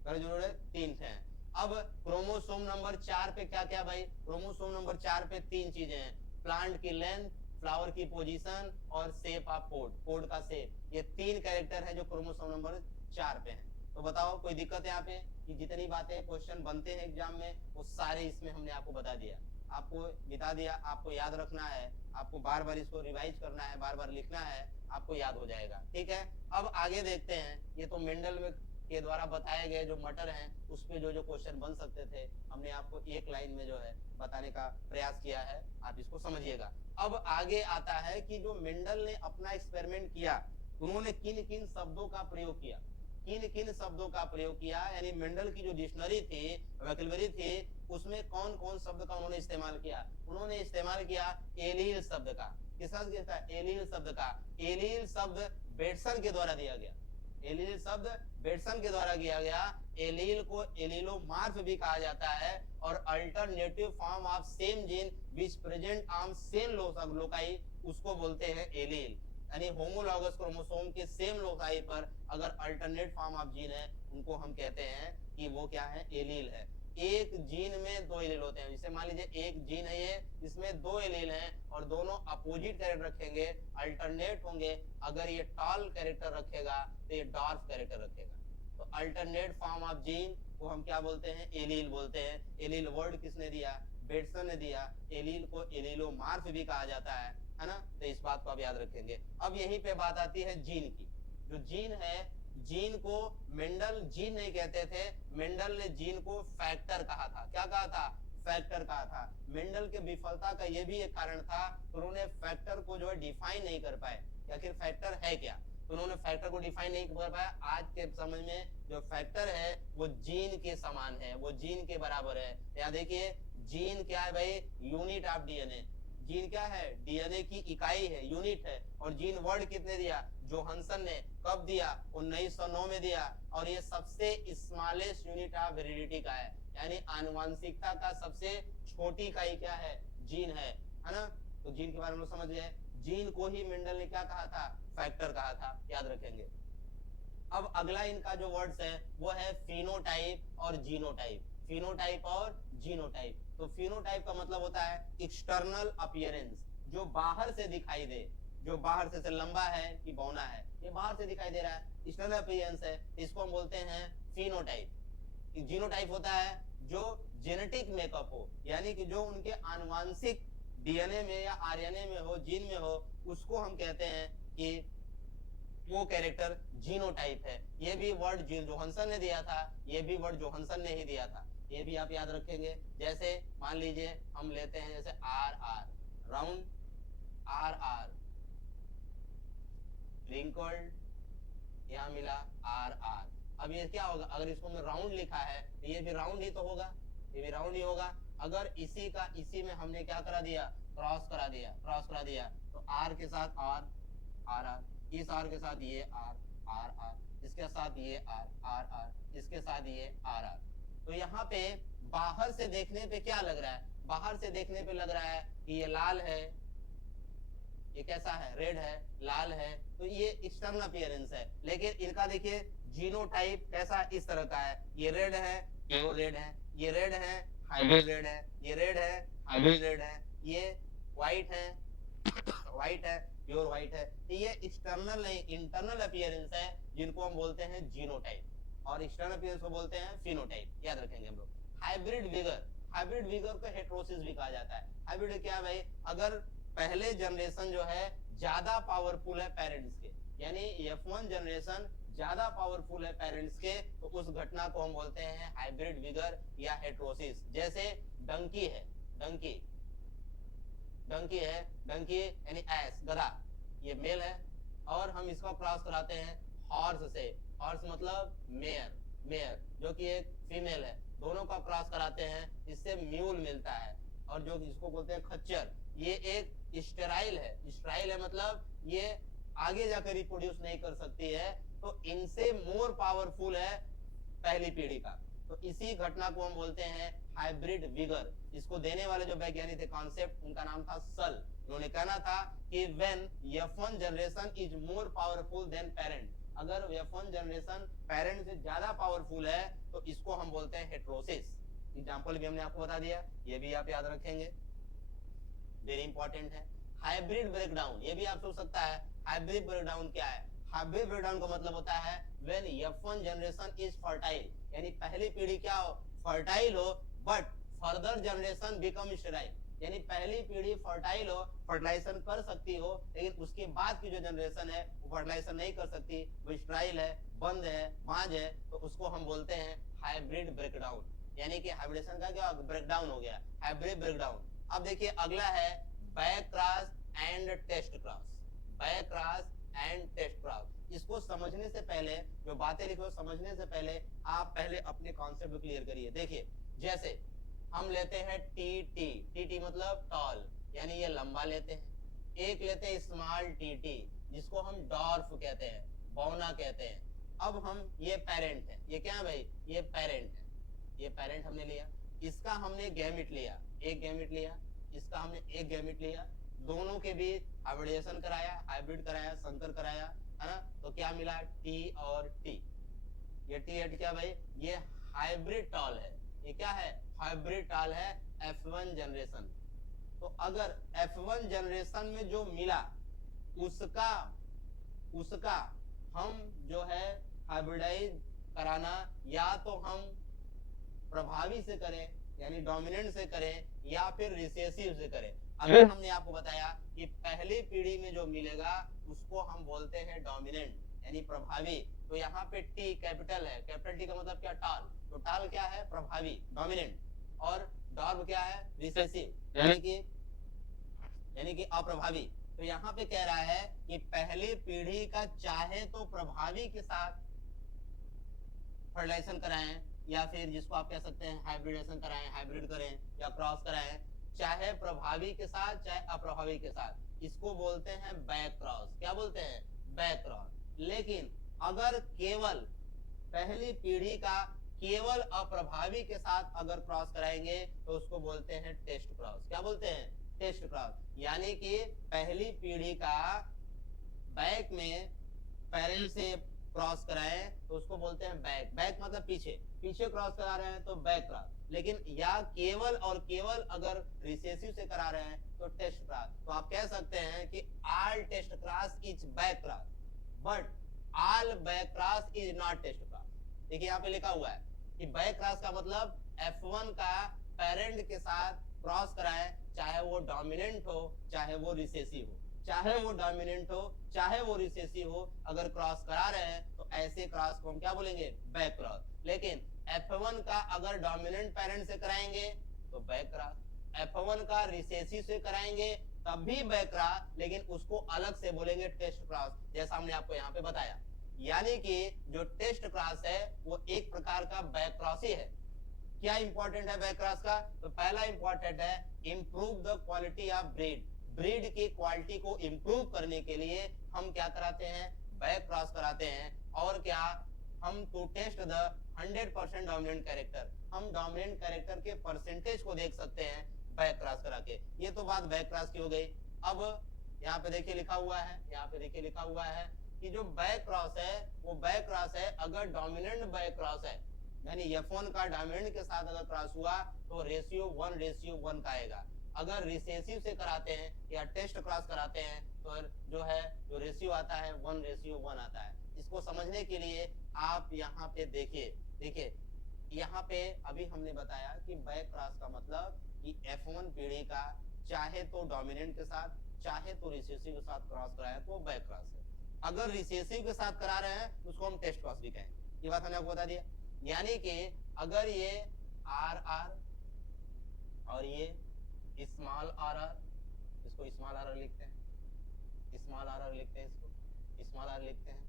कलर से जुड़े 3 हैं। अब क्रोमोसोम नंबर 4 पे क्या क्या भाई, क्रोमोसोम नंबर 4 पे 3 चीजें हैं, प्लांट की लेंथ, फ्लावर की पोजीशन और शेप ऑफ पोड, पोड का शेप, ये 3 कैरेक्टर है जो क्रोमोसोम नंबर 4 पे है। तो बताओ कोई दिक्कत है यहाँ पे कि जितनी बातें क्वेश्चन बनते हैं एग्जाम में वो सारे इसमें हमने आपको बता दिया, आपको बता दिया, आपको याद रखना है, आपको बार बार इसको रिवाइज करना है, बार बार लिखना है, आपको याद हो जाएगा। ठीक है, अब आगे देखते हैं, ये तो मेंडल में के द्वारा बताए गए जो मटर हैं उस पे जो जो क्वेश्चन बन सकते थे हमने आपको एक लाइन में जो है बताने का प्रयास किया है, आप इसको समझिएगा। अब आगे आता है कि जो मेंडल ने अपना एक्सपेरिमेंट किया उन्होंने किन किन शब्दों का प्रयोग किया, किन किन शब्दों का प्रयोग किया, यानी मेंडल की जो डिक्शनरी थी, वोकैबुलरी थी, उसमें कौन कौन शब्द का उन्होंने इस्तेमाल किया। उन्होंने इस्तेमाल किया एलील शब्द का, किसका, एलील शब्द का। एलील शब्द बेटसन के द्वारा दिया गया, एलील शब्द बेटसन के द्वारा किया गया। एलील को एलीलोमार्फ भी कहा जाता है और alternative form of same gene which present on same loci उसको बोलते हैं एलील, यानी होमोलॉगस क्रोमोसोम के सेम लोकाई पर अगर अल्टरनेट फॉर्म ऑफ जीन है उनको हम कहते हैं कि वो क्या है, एलील है। एक जीन में 2 एलील होते हैं, जैसे मान लीजिए एक जीन है ये, इसमें 2 एलील हैं और दोनों अपोजिट कैरेक्टर रखेंगे, अल्टरनेट होंगे। अगर ये टॉल कैरेक्टर रखेगा तो ये डॉर्फ कैरेक्टर रखेगा, तो अल्टरनेट फॉर्म ऑफ जीन को हम क्या बोलते हैं, एलील बोलते हैं। एलील वर्ड किसने दिया, बेटसन ने दिया। एलील को एलीलोमार्फ भी कहा जाता है ना, तो इस बात को आप याद रखेंगे। अब यहीं पे बात आती है जीन की, जो जीन है, जीन को मेंडल जीन नहीं कहते थे, मेंडल ने जीन को फैक्टर कहा था। क्या कहा था, फैक्टर कहा था। मेंडल के विफलता का यह भी एक कारण था, उन्होंने फैक्टर को जो है डिफाइन नहीं कर पाए, आखिर फैक्टर है क्या, तो उन्होंने फैक्टर को डिफाइन नहीं कर पाया। आज के समय में जो फैक्टर है वो जीन के समान है, वो जीन के बराबर है। यहाँ देखिए जीन क्या है भाई, यूनिट ऑफ डीएनए, जीन क्या है, डीएनए की इकाई है, यूनिट है। और जीन वर्ड कितने दिया, जोहानसन ने, कब दिया, 1909 में दिया। और ये सबसे स्मॉलेस्ट यूनिट ऑफ हेरिडिटी का है, यानी आनुवंशिकता का सबसे छोटी इकाई क्या है, जीन है ना। तो जीन के बारे में समझ गए। जीन को ही मेंडल ने क्या कहा था, फैक्टर कहा था, याद रखेंगे। अब अगला इनका जो वर्ड्स है वो है फिनोटाइप और जीनोटाइप, फिनोटाइप और जीनोटाइप। तो फिनोटाइप का मतलब होता है एक्सटर्नल अपीयरेंस, जो बाहर से दिखाई दे, जो बाहर से लंबा है कि बौना है, ये बाहर से दिखाई दे रहा है, एक्सटर्नल अपीयरेंस है, इसको हम बोलते हैं फिनोटाइप। जीनोटाइप होता है जो जेनेटिक मेकअप हो, यानी कि जो उनके आनुवांशिक डीएनए में या आरएनए में हो, जीन में हो, उसको हम कहते हैं कि वो कैरेक्टर जीनोटाइप है। ये भी वर्ड जोहानसन ने दिया था, ये भी वर्ड जोहानसन ने ही दिया था, ये भी आप याद रखेंगे। जैसे मान लीजिए हम लेते हैं जैसे R R, round, R R wrinkled, यहाँ मिला आर आर। अब ये क्या होगा, अगर इसको में राउंड लिखा है तो ये भी राउंड ही तो होगा, ये भी राउंड ही होगा। अगर इसी का इसी में हमने क्या करा दिया, क्रॉस करा दिया, क्रॉस करा दिया, तो आर के साथ आर, आर आर, इस आर के साथ ये आर, आर आर, इसके साथ ये आर, आर आर, इसके साथ ये आर आर। तो यहाँ पे बाहर से देखने पे क्या लग रहा है, बाहर से देखने पे लग रहा है कि ये लाल है, ये कैसा है, रेड है, लाल है, तो ये एक्सटर्नल अपीयरेंस है। लेकिन इनका देखिए जीनोटाइप कैसा, इस तरह का है, ये रेड है, प्योर रेड है, ये रेड है, हाइब्रिड रेड है, ये रेड है, हाइब्रिड रेड है, ये व्हाइट है, व्हाइट है, प्योर व्हाइट है। तो ये एक्सटर्नल नहीं, इंटरनल अपीयरेंस है, जिनको हम बोलते हैं जीनोटाइप, और एक्सटर्नल अपीयरेंस को बोलते हैं फिनोटाइप, याद रखेंगे हम लोग। हाइब्रिड विगर, हाइब्रिड विगर को हेटेरोसिस भी कहा जाता है। हाइब्रिड क्या है भाई, अगर पहले जनरेशन जो है ज्यादा पावरफुल है पेरेंट्स के, यानी F1 जनरेशन ज्यादा पावरफुल है पेरेंट्स के, तो उस घटना को हम बोलते हैं हाइब्रिड विगर या हेटेरोसिस। जैसे डंकी है, डंकी, डंकी है, डंकी यानी एस, गधा, ये मेल है, और हम इसका क्रॉस कराते हैं हॉर्स से, हॉर्स मतलब मेयर, मेयर जो कि एक फीमेल है, दोनों का क्रॉस कराते हैं, इससे म्यूल मिलता है। और जो इसको बोलते हैं खच्चर, ये एक स्टेराइल है, स्टेराइल है मतलब ये आगे जाकर रिप्रोड्यूस नहीं कर सकती है, तो इनसे मोर पावरफुल है पहली पीढ़ी का, तो इसी घटना को हम बोलते हैं हाइब्रिड विगर। इसको देने वाले जो वैज्ञानिक थे, कॉन्सेप्ट उनका नाम था सल। उन्होंने कहना था कि when F1 generation is more powerful than parent, अगर F1 जनरेशन पेरेंट से ज्यादा पावरफुल है तो इसको हम बोलते हैं हेटेरोसिस। एग्जांपल भी हमने आपको बता दिया, ये भी आप याद रखेंगे, वेरी इंपॉर्टेंट है। हाइब्रिड ब्रेकडाउन, ये भी आप सोच सकता है हाइब्रिड ब्रेकडाउन क्या है। हाइब्रिड ब्रेकडाउन का मतलब होता है when F1 generation is fertile, यानी पहली पीढ़ी क्या हो, फर्टाइल हो, but further generation become sterile, यानी पहली पीढ़ी फर्टाइल हो, फर्टिलाइजेशन कर सकती हो, लेकिन उसके बाद की जो जनरेशन है वो फर्टिलाइजेशन नहीं कर सकती, वो स्टेराइल है, बंद है, बांझ है, तो उसको हम बोलते हैं हाइब्रिड ब्रेकडाउन, यानी कि हाइब्रिडेशन का क्या ब्रेकडाउन हो गया, हाइब्रिड ब्रेकडाउन। अब देखिए अगला है back cross and test cross. Back cross and test cross, इसको समझने से पहले, जो बातें लिखो समझने से पहले आप पहले अपने कॉन्सेप्ट को क्लियर करिए। देखिए जैसे हम लेते हैं टी टी मतलब टॉल, यानी ये लंबा लेते हैं। एक लेते हैं स्मॉल टी जिसको हम डॉर्फ कहते हैं, बौना कहते हैं। अब हम ये पेरेंट है, ये क्या है भाई, ये पेरेंट है, ये पेरेंट हमने लिया, इसका हमने गैमेट लिया, एक गैमेट लिया, इसका हमने एक गैमेट लिया, दोनों के बीच हाइब्रिडेशन कराया, हाइब्रिड कराया, संकर कराया, है ना, तो क्या मिला, टी और टी। ये टी एट क्या भाई, ये हाइब्रिड टॉल है, ये क्या है, हाइब्रिड टॉल है F1 जनरेशन। तो अगर F1 जनरेशन में जो मिला उसका उसका हम जो है हाइब्रिडाइज कराना, या तो हम प्रभावी से करें यानी डोमिनेंट से करें, या फिर रिसेसिव से करें। अगर हमने आपको बताया कि पहली पीढ़ी में जो मिलेगा उसको हम बोलते हैं डोमिनेंट यानी प्रभावी, तो यहाँ पे टी कैपिटल है, कैपिटल टी का मतलब क्या, टाल, तो टाल क्या है, प्रभावी, डोमिनेंट, और डॉर्ब क्या है, रिसेसिव, यानी कि अप्रभावी। तो यहाँ पे कह रहा है कि पहली पीढ़ी का चाहे तो प्रभावी के साथ फर्टिलाइजेशन कराएं, या फिर जिसको आप कह सकते हैं हाइब्रिडेशन कराएं, हाइब्रिड करें या क्रॉस कराएं, चाहे प्रभावी के साथ चाहे अप्रभावी के साथ, इसको बोलते हैं बैक क्रॉस। क्या बोलते हैं, बैक क्रॉस। लेकिन अगर केवल पहली पीढ़ी का केवल अप्रभावी के साथ अगर क्रॉस कराएंगे तो उसको बोलते हैं टेस्ट क्रॉस। क्या बोलते हैं, टेस्ट क्रॉस, यानी कि पहली पीढ़ी का बैक में पेरेंट से क्रॉस कराएं तो उसको बोलते हैं बैक, बैक मतलब पीछे, पीछे क्रॉस करा रहे हैं तो बैक क्रॉस, लेकिन या केवल और केवल अगर रिसेसिव से करा रहे हैं तो टेस्ट क्रॉस। तो आप कह सकते हैं कि all test cross is back cross, but all back cross is not test cross. देखिए यहाँ पे लिखा हुआ है कि बैक क्रॉस का मतलब F1 का पेरेंट के साथ क्रॉस कराएं, चाहे वो डोमिनेंट हो चाहे वो रिसेसिव हो, चाहे वो डोमिनेंट हो चाहे वो रिसेसिव हो, अगर क्रॉस करा रहे हैं तो ऐसे क्रॉस को हम क्या बोलेंगे, बैक क्रॉस। लेकिन F1 का अगर डोमिनेंट पेरेंट से कराएंगे तो बैक क्रॉस, F1 का रिसेसिव से कराएंगे तब भी बैक क्रॉस, लेकिन उसको अलग से बोलेंगे टेस्ट क्रॉस, जैसा हमने आपको यहाँ पे बताया। यानी कि जो टेस्ट क्रॉस है वो एक प्रकार का बैक क्रॉस ही है। क्या इंपॉर्टेंट है बैक क्रॉस का, तो पहला इंपॉर्टेंट है improve the quality of breed, breed की क्वालिटी को इंप्रूव करने के लिए हम क्या कराते हैं, बैक क्रॉस कराते हैं। और क्या, हम to test the 100% dominant character, हम डोमिनेंट कैरेक्टर के परसेंटेज को देख सकते हैं बैक क्रॉस करा के। ये तो बात बैक क्रॉस की हो गई। अब यहाँ पे देखिए लिखा हुआ है, यहाँ पे देखिए लिखा हुआ है कि जो बैक क्रॉस है वो बैक क्रॉस है अगर डोमिनेंट बैक क्रॉस है, यानी F1 का डोमिनेंट के साथ अगर क्रॉस हुआ तो रेशियो 1:1 का आएगा। अगर रिसेसिव से कराते हैं या टेस्ट क्रॉस कराते हैं तो जो है जो रेशियो आता है 1:1 आता है। इसको समझने के लिए आप यहाँ पे देखिए यहाँ पे अभी हमने बताया कि बैक क्रॉस का मतलब कि F1 पीढ़ी का चाहे तो डोमिनेंट के साथ चाहे तो रिसेसिव के साथ क्रॉस कराया तो बैक क्रॉस है। अगर रिसेसिव के साथ करा रहे हैं तो उसको हम टेस्ट क्रॉस भी कहेंगे। ये बात हमने आपको बता दिया। यानी कि अगर ये RR और ये स्मॉल RR, इसको स्मॉल RR लिखते हैं, स्मॉल RR लिखते हैं, इसको स्मॉल R लिखते हैं,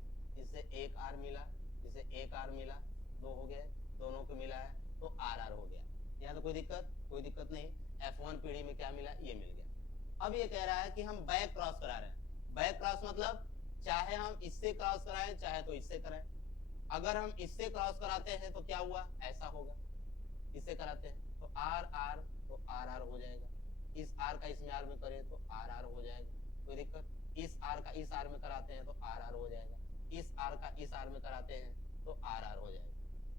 इससे एक R मिला, इससे एक R मिला, दो हो गए, दोनों को मिला है तो RR हो गया। यहाँ तो कोई दिक्कत नहीं। F1 पीढ़ी में क्या मिला, ये मिल गया। अब ये कह रहा है कि हम बैक क्रॉस करा रहे हैं। बैक क्रॉस मतलब चाहे हम इससे क्रॉस कराएं चाहे तो इससे कराएं। अगर हम इससे क्रॉस कराते हैं तो क्या हुआ, ऐसा होगा। इससे कराते हैं तो RR तो RR हो जाएगा, इस R का इसमें R में करें तो RR हो जाएगा, कोई दिक्कत। इस R का इस R में कराते हैं तो RR हो जाएगा, इस आर का इस आर में कराते हैं तो आर आर हो जाएगा।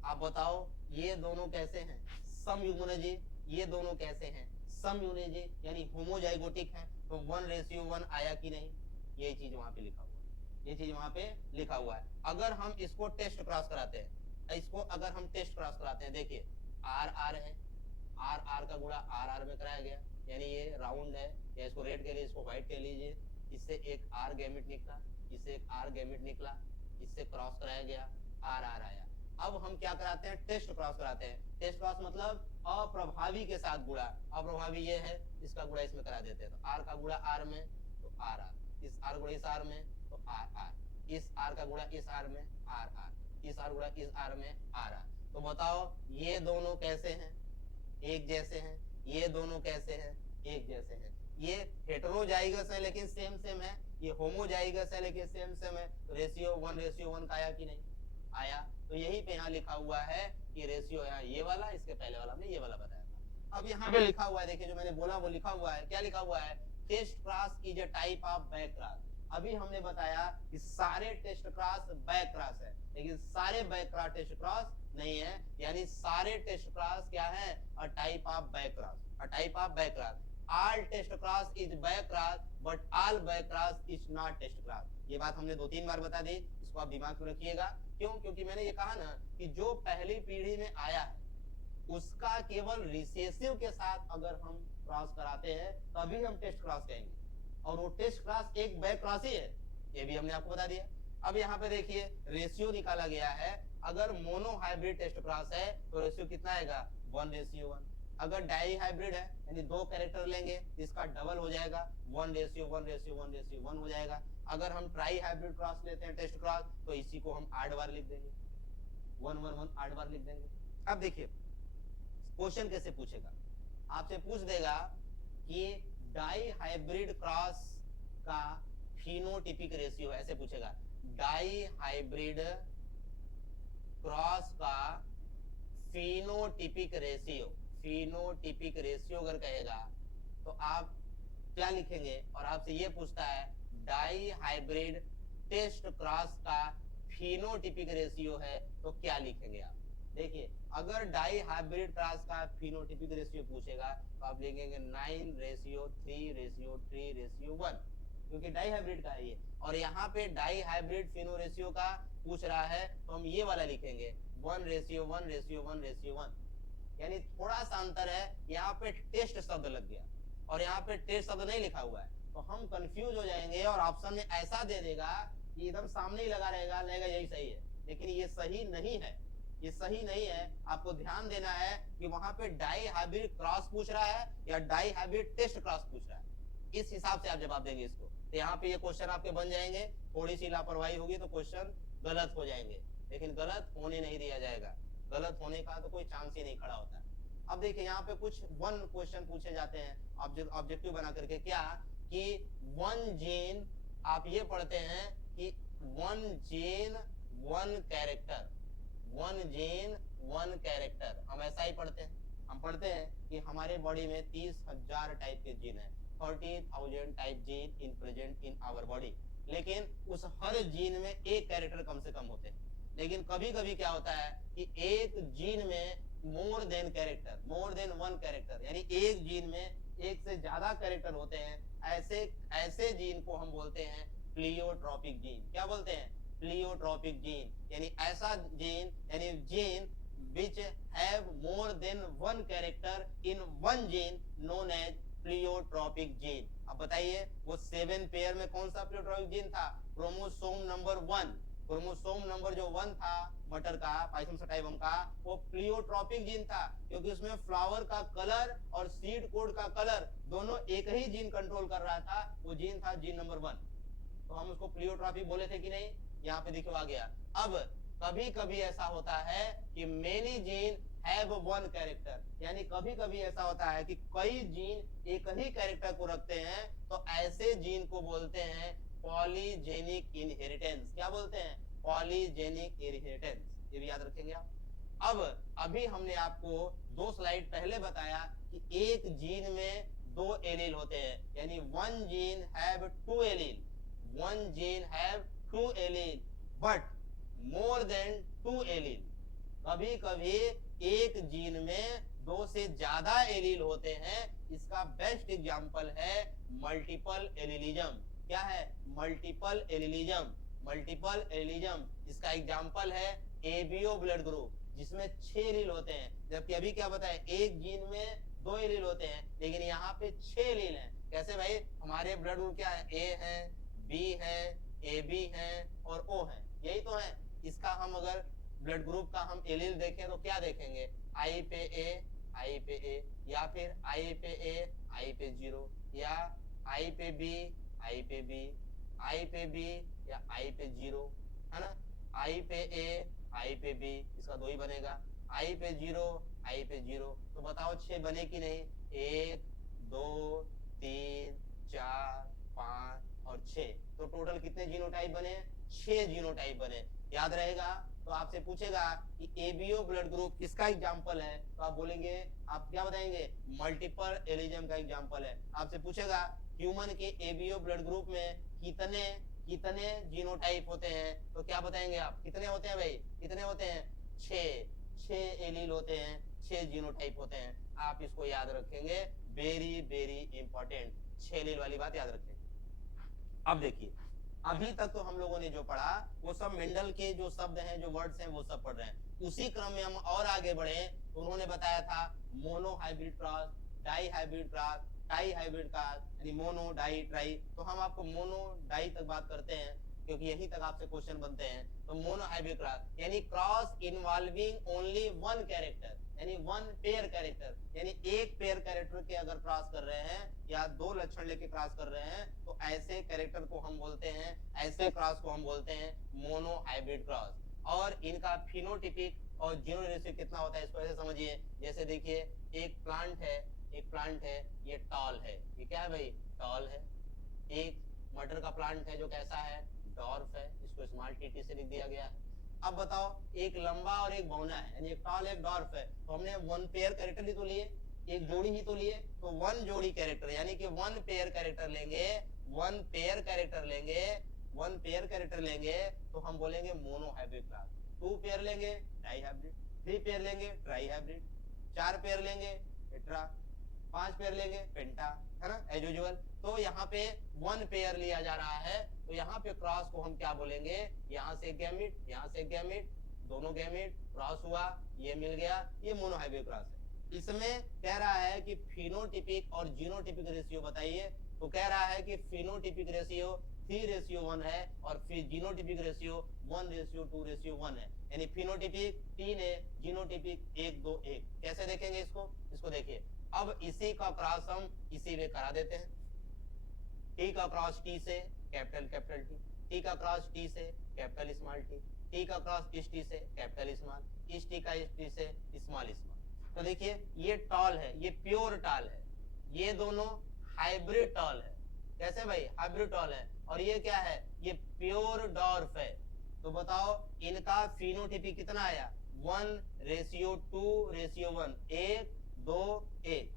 आप बताओ ये दोनों कैसे हैं? सम यूमोलॉजी। ये दोनों कैसे हैं? सम यूमोलॉजी यानी होमोजाइगोटिक है, तो 1:1 आया कि नहीं? ये चीज वहां पे लिखा हुआ है, ये चीज वहां पे लिखा हुआ है। अगर हम इसको टेस्ट क्रॉस कराते हैं, इसको अगर हम टेस्ट क्रॉस कराते हैं, देखिए आर आर है, आर आर का गुणा आर आर में कराया गया, यानी ये राउंड है, या इसको रेड कह लीजिए, इसको व्हाइट कह लीजिए। इससे एक आर गैमेट निकला, इससे एक आर गैमेट निकला, इससे क्रॉस कराया गया, आर आर आया। अब हम क्या कराते हैं? टेस्ट क्रॉस कराते हैं। टेस्ट क्रॉस मतलब अप्रभावी के साथ गुणा। अप्रभावी ये है, इसका गुणा इसमें करा देते हैं, तो आर का गुणा आर में तो आर आर, इस आर गुणा इस आर में तो आर आर, इस आर का गुणा इस आर में आर आर, इस आर गुणा इस आर में आर आर। तो बताओ ये दोनों कैसे हैं? एक जैसे हैं। ये दोनों कैसे हैं? एक जैसे हैं। ये हेटेरोजाइगस है लेकिन सेम सेम है, ये होमोजाइगस है लेकिन सेम सेम है। तो रेशियो 1:1 का आया कि नहीं? आया। तो यही पे यहाँ लिखा हुआ है कि रेशियो यहाँ ये वाला, इसके पहले वाला हमने ये वाला बताया था। अब यहाँ पे लिखा हुआ है, देखिए जो मैंने बोला वो लिखा हुआ है। क्या लिखा हुआ है? Test cross is a type of back cross. अभी हमने बताया कि सारे टेस्ट क्रॉस बैक क्रॉस है, लेकिन सारे बैक क्रॉस टेस्ट क्रॉस नहीं है, यानी सारे टेस्ट क्रॉस क्या है? A type of back cross, a type of back cross. All test cross is back cross but all back cross is not test cross. ये बात हमने 2-3 बार बता दी, इसको आप दिमाग में रखिएगा। क्यों? क्योंकि मैंने ये कहा ना कि जो पहली पीढ़ी में आया है उसका केवल रिसेसिव के साथ अगर हम क्रॉस कराते हैं तभी हम टेस्ट क्रॉस कहेंगे, और वो टेस्ट क्रॉस एक बैक क्रॉस ही है, ये भी हमने आपको बता दिया। अब यहाँ पे देखिए रेशियो निकाला गया है। अगर मोनो हाइब्रिड टेस्ट क्रॉस है तो रेशियो कितना आएगा? 1:1। अगर डाई हाइब्रिड है यानी 2 कैरेक्टर लेंगे, इसका डबल हो जाएगा, 1:1:1:1 हो जाएगा। अगर हम ट्राई हाइब्रिड क्रॉस लेते हैं टेस्ट क्रॉस, तो इसी को हम 8 बार लिख देंगे, 1:1 8 बार लिख देंगे। अब देखिए क्वेश्चन कैसे पूछेगा, आपसे पूछ देगा कि डाई हाइब्रिड क्रॉस का फिनोटिपिक रेशियो, ऐसे पूछेगा। डाई हाइब्रिड क्रॉस का फिनोटिपिक रेशियो, फिनोटिपिक रेशियो अगर कहेगा तो आप क्या लिखेंगे? और आपसे ये पूछता है डाई हाइब्रिड टेस्ट क्रॉस का फिनोटिपिक रेशियो है तो क्या लिखेंगे आप? देखिए अगर डाई हाइब्रिड क्रॉस का फिनोटिपिक रेशियो पूछेगा तो आप लिखेंगे 9:3:3:1, क्योंकि डाई हाइब्रिड का है ये। और यहाँ पे डाई हाइब्रिड फिनो रेशियो का पूछ रहा है तो हम ये वाला लिखेंगे 1:1:1:1, यानी थोड़ा सा अंतर है। यहाँ पे टेस्ट शब्द लग गया और यहाँ पे टेस्ट शब्द नहीं लिखा हुआ है, तो हम कंफ्यूज हो जाएंगे और ऑप्शन में ऐसा दे देगा कि एकदम सामने ही लगा रहेगा, लगेगा यही सही है, लेकिन ये सही नहीं है, ये सही नहीं है। आपको ध्यान देना है कि वहां पे डाई हाइब्रिड क्रॉस पूछ रहा है या डाई हाइब्रिड टेस्ट क्रॉस पूछ रहा है, इस हिसाब से आप जवाब देंगे इसको। तो यहाँ पे ये क्वेश्चन आपके बन जाएंगे। थोड़ी सी लापरवाही होगी तो क्वेश्चन गलत हो जाएंगे, लेकिन गलत होने नहीं दिया जाएगा, गलत होने का तो कोई चांस ही नहीं खड़ा होता है। अब देखिए यहाँ पे कुछ 1 क्वेश्चन पूछे जाते हैं ऑब्जेक्टिव बना करके, क्या कि 1 जीन, आप ये पढ़ते हैं कि 1 जीन 1 कैरेक्टर, 1 जीन 1 कैरेक्टर, हम ऐसा ही पढ़ते हैं। हम पढ़ते हैं कि हमारे बॉडी में 30,000 टाइप के जीन है, 30,000 type gene in present in our body, लेकिन उस हर जीन में एक कैरेक्टर कम से कम होते हैं। लेकिन कभी कभी क्या होता है कि एक जीन में more than character, more than 1 character, यानी एक जीन में एक से ज्यादा कैरेक्टर होते हैं। ऐसे जीन को हम बोलते हैं प्लियोट्रॉपिक जीन। क्या बोलते हैं? प्लियोट्रॉपिक जीन, यानी ऐसा जीन, यानी gene which have more than 1 character in 1 gene known as pleiotropic gene. अब बताइए वो 7 पेयर में कौन सा प्लियोट्रॉपिक जीन था? क्रोमोसोम नंबर 1, क्रोमोसोम नंबर जो 1 था मटर का, पाइथम सटाइवम का, वो प्लियोट्रॉपिक जीन था, क्योंकि उसमें फ्लावर का कलर और सीड कोड का कलर दोनों एक ही जीन कंट्रोल कर रहा था, वो जीन था जीन नंबर 1। तो हम उसको प्लियोट्रॉपिक बोले थे कि नहीं? यहाँ पे देखो आ गया। अब कभी कभी ऐसा होता है कि मेनी जीन हैव 1 कैरेक्टर, यानी कभी कभी ऐसा होता है कि कई जीन एक ही कैरेक्टर को रखते हैं, तो ऐसे जीन को बोलते हैं पॉलीजेनिक इनहेरिटेंस। क्या बोलते हैं? पॉलीजेनिक इनहेरिटेंस, ये भी याद रखेंगे आप। अब अभी हमने आपको 2 स्लाइड पहले बताया कि एक जीन में 2 एलील होते हैं, यानी 1 gene have 2 allele, 1 gene have 2 allele. But more than 2 allele, कभी कभी एक जीन में 2 से ज्यादा एलील होते हैं। इसका बेस्ट एग्जांपल है मल्टीपल एलिलिज्म। क्या है? Multiple allelism. मल्टीपल एलिलिज्म इसका एग्जांपल है एबीओ ब्लड ग्रुप, जिसमें 6 एलील होते हैं, जबकि अभी क्या बताया, एक जीन में 2 एलील होते हैं, लेकिन यहाँ पे 6 एलील हैं। कैसे भाई? हमारे ब्लड ग्रुप क्या है? ए है, बी है, ए बी है और ओ है, यही तो है। इसका हम अगर ब्लड ग्रुप का हम एलील देखें तो क्या देखेंगे? आई पे ए, आई पे ए, या फिर आई पे ए, आई पे 0, या आई पे बी, आई पे बी, आई पे बी या आई पे 0, है ना? आई पे ए, आई पे बी, इसका 2 ही बनेगा। आई पे 0, आई पे 0, तो बताओ 6 बने कि नहीं? 1 2 3 4 5 और 6, तो टोटल कितने जीनोटाइप बने? 6 जीनोटाइप बने। याद रहेगा? तो आपसे पूछेगा कि एबीओ ब्लड ग्रुप किसका एग्जांपल है, तो आप बोलेंगे, आप क्या बताएंगे? मल्टीपल एलिज्म का एग्जांपल है। आपसे पूछेगा ह्यूमन के एबीओ ब्लड ग्रुप में कितने कितने जीनोटाइप होते हैं, तो क्या बताएंगे आप? कितने होते हैं भाई? कितने होते हैं? 6 एलील होते हैं, 6 जीनोटाइप होते हैं। आप इसको याद रखेंगे, वेरी वेरी इंपॉर्टेंट, 6 एलील वाली बात याद रखेंगे। अब देखिए, अभी तक तो हम लोगों ने जो पढ़ा वो सब मेंडल के जो शब्द हैं, जो वर्ड्स हैं, वो सब पढ़ रहे हैं। उसी क्रम में हम और आगे बढ़े तो उन्होंने बताया था monohybrid cross, dihybrid cross, trihybrid cross, यानी मोनो, डाई, ट्राई। तो हम आपको मोनो डाई तक बात करते हैं, क्योंकि यही तक आपसे क्वेश्चन बनते हैं। तो मोनो हाइब्रिड क्रॉस यानी cross involving only one character, यानी वन पेयर कैरेक्टर, यानी एक पेयर कैरेक्टर के अगर क्रॉस कर रहे हैं या 2 लक्षण लेके क्रॉस कर रहे हैं, तो ऐसे कैरेक्टर को हम बोलते हैं, ऐसे क्रॉस को हम बोलते हैं मोनो हाइब्रिड क्रॉस। और इनका फिनोटिपिक और जीनो रेशियो कितना होता है, इसको ऐसे समझिए। जैसे देखिए, एक प्लांट है, ये टॉल है, ये क्या है भाई? टॉल है। एक मटर का प्लांट है जो कैसा है? डॉर्फ है, इसको स्मॉल टीटी से लिख दिया गया है। अब बताओ, एक लंबा और एक बौना है, यानी एक टॉल एक डॉर्फ है, तो हमने वन पेयर कैरेक्टर ही तो लिए, एक जोड़ी ही तो लिए, तो वन जोड़ी कैरेक्टर, यानी कि वन पेयर कैरेक्टर लेंगे, वन पेयर कैरेक्टर लेंगे, वन पेयर कैरेक्टर लेंगे, तो हम बोलेंगे मोनो हाइब्रिड क्लास। 2 पेयर लेंगे, डाई हाइब्रिड। 3 पेयर लेंगे, ट्राई हाइब्रिड। 4 पेयर लेंगे, टेट्रा। 5 पेयर लेंगे, पेंटा, है ना, एज यूजुअल। तो यहाँ पे 1 पेयर लिया जा रहा है, तो यहाँ पे क्रॉस को हम क्या बोलेंगे? यहाँ से गैमिट, यहाँ से गैमिट, दोनों गैमिट क्रॉस हुआ, ये मिल गया, ये मोनोहाइब्रिड क्रॉस है। इसमें कह रहा है कि फिनोटिपिक और जीनोटिपिक रेशियो बताइए, तो कह रहा है कि फिनोटिपिक रेशियो 3:1 है और फिर जीनोटिपिक रेशियो 1:2:1 है, यानी फिनोटिपिक 3 है, जीनोटिपिक 1:2:1। कैसे देखेंगे इसको? इसको देखिए, अब इसी का क्रॉस हम इसी में करा देते हैं। टी का क्रॉस टी से कैपिटल कैपिटल टी, टी का क्रॉस टी से कैपिटल स्मॉल टी, टी का क्रॉस इस टी से कैपिटल स्मॉल, इस टी का इस टी से स्मॉल स्मॉल। तो देखिए, ये टॉल है, ये प्योर टॉल है, ये दोनों हाइब्रिड टॉल है। कैसे भाई? हाइब्रिड टॉल है। और ये क्या है? ये प्योर डॉर्फ है। तो बताओ, इनका फिनोटिपिक कितना आया? 1:2:1, 1:2:1।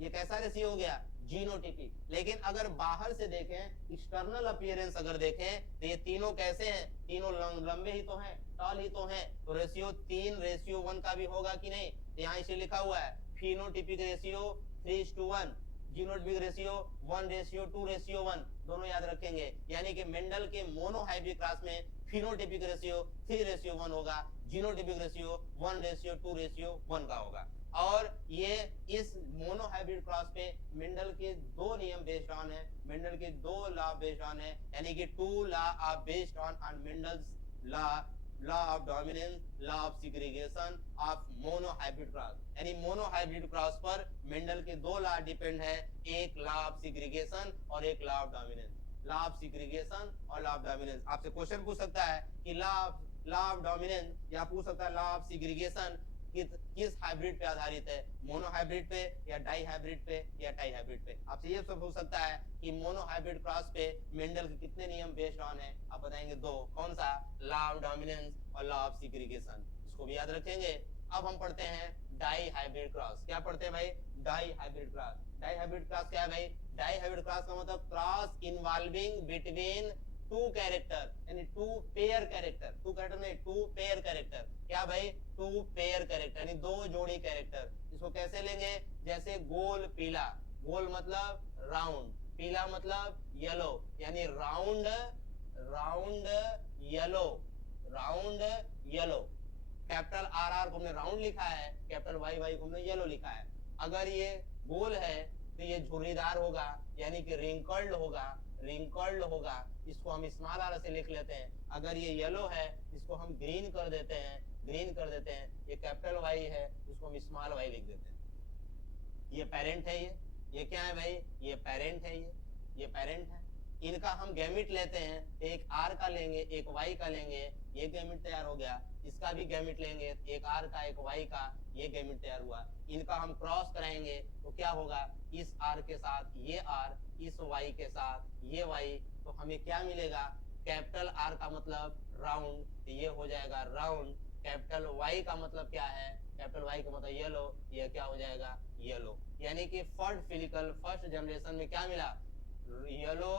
ये कैसा रेशियो हो गया? जीनोटिपिक। लेकिन अगर बाहर से देखें, एक्सटर्नल अपीयरेंस अगर देखें, तो ये तीनों कैसे हैं? तीनों लंबे ही तो हैं, टॉल ही तो हैं, तो रेशियो 3:1 का भी होगा कि नहीं? यहाँ इसे लिखा हुआ है फिनोटिपिक रेशियो 3:1, जीनोटिपिक रेशियो 1:2:1, दोनों याद रखेंगे। यानी कि मेंडल के मोनोहाइब्रिड क्लास में फिनोटिपिक रेशियो 3:1 होगा, जीनोटिपिक रेशियो 1:2:1 का होगा। और ये इस मोनोहाइब्रिड क्रॉस पे मेंडल के 2 नियम बेस्ड ऑन है, मेंडल के 2 लॉ बेस्ड ऑन है, यानी कि 2 law are based on Mendel's law of dominance, law of segregation of monohybrid cross. यानी मोनोहाइब्रिड क्रॉस पर मेंडल के 2 लॉ डिपेंड है, एक लॉ ऑफ सेग्रीगेशन और एक law of dominance. Law of segregation और लॉ ऑफ डोमिनेंस। आपसे question पूछ सकता है कि लॉ ऑफ डोमिनेंस, या पूछ सकता है लॉ ऑफ सेग्रीगेशन किस हाइब्रिड पे आधारित है? मोनोहाइब्रिड पे या डाई हाइब्रिड पे या टाई हाइब्रिड पे? आपसे ये सब हो सकता है कि मोनोहाइब्रिड क्रॉस पे मेंडल के कितने नियम बेस्ड ऑन है? आप बताएंगे 2। कौन सा? लॉ ऑफ डोमिनेंस और लॉ ऑफ सेग्रीगेशन। इसको भी याद रखेंगे। अब हम पढ़ते हैं डाई हाइब्रिड क्रॉस। क्या पढ़ते हैं भाई? Dihybrid cross. Dihybrid cross क्या है भाई? डाई हाइब्रिड क्रॉस का मतलब cross involving between two character यानी two pair character, two character नहीं टू पेयर कैरेक्टर, क्या भाई टू पेयर कैरेक्टर यानी दो जोड़ी कैरेक्टर। इसको कैसे लेंगे, जैसे गोल पीला, गोल मतलब राउंड, पीला मतलब येलो, यानी round round yellow, round yellow. Capital R R को हमने राउंड लिखा है, कैपिटल वाई वाई को हमने येलो लिखा है। अगर ये गोल है तो ये झुर्रीदार होगा यानी कि रिंकल्ड होगा, रिंकल्ड होगा, इसको हम स्मॉल आर से लिख लेते हैं। अगर ये येलो है इसको हम ग्रीन कर देते हैं, ग्रीन कर देते हैं। ये कैपिटल वाई है इसको हम स्मॉल वाई लिख देते हैं। ये पेरेंट है, ये क्या है भाई, ये पेरेंट है, ये पेरेंट है। इनका हम गैमिट लेते हैं, एक आर का लेंगे एक वाई का लेंगे, ये गैमिट तैयार हो गया। इसका भी गैमिट लेंगे, एक आर का एक वाई का, ये गैमिट तैयार हुआ। इनका हम क्रॉस कराएंगे तो क्या होगा, इस आर के साथ ये आर, इस वाई के साथ ये वाई, तो हमें क्या मिलेगा, कैपिटल आर का मतलब राउंड, तो ये हो जाएगा राउंड। कैपिटल वाई का मतलब क्या है, कैपिटल वाई का मतलब येलो, ये क्या हो जाएगा येलो। यानी कि फर्स्ट फिलिकल फर्स्ट जनरेशन में क्या मिला, येलो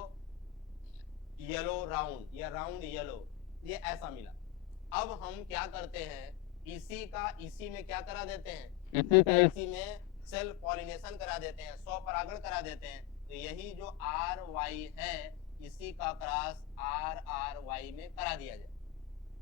येलो राउंड या राउंड येलो, ये ऐसा मिला। अब हम क्या करते हैं, इसी का इसी में क्या करा देते हैं, इसी का इसी में सेल्फ पॉलिनेशन करा देते हैं, स्वपरागण करा देते हैं। तो यही जो आर वाई है इसी का क्रॉस आर आर वाई में करा दिया जाए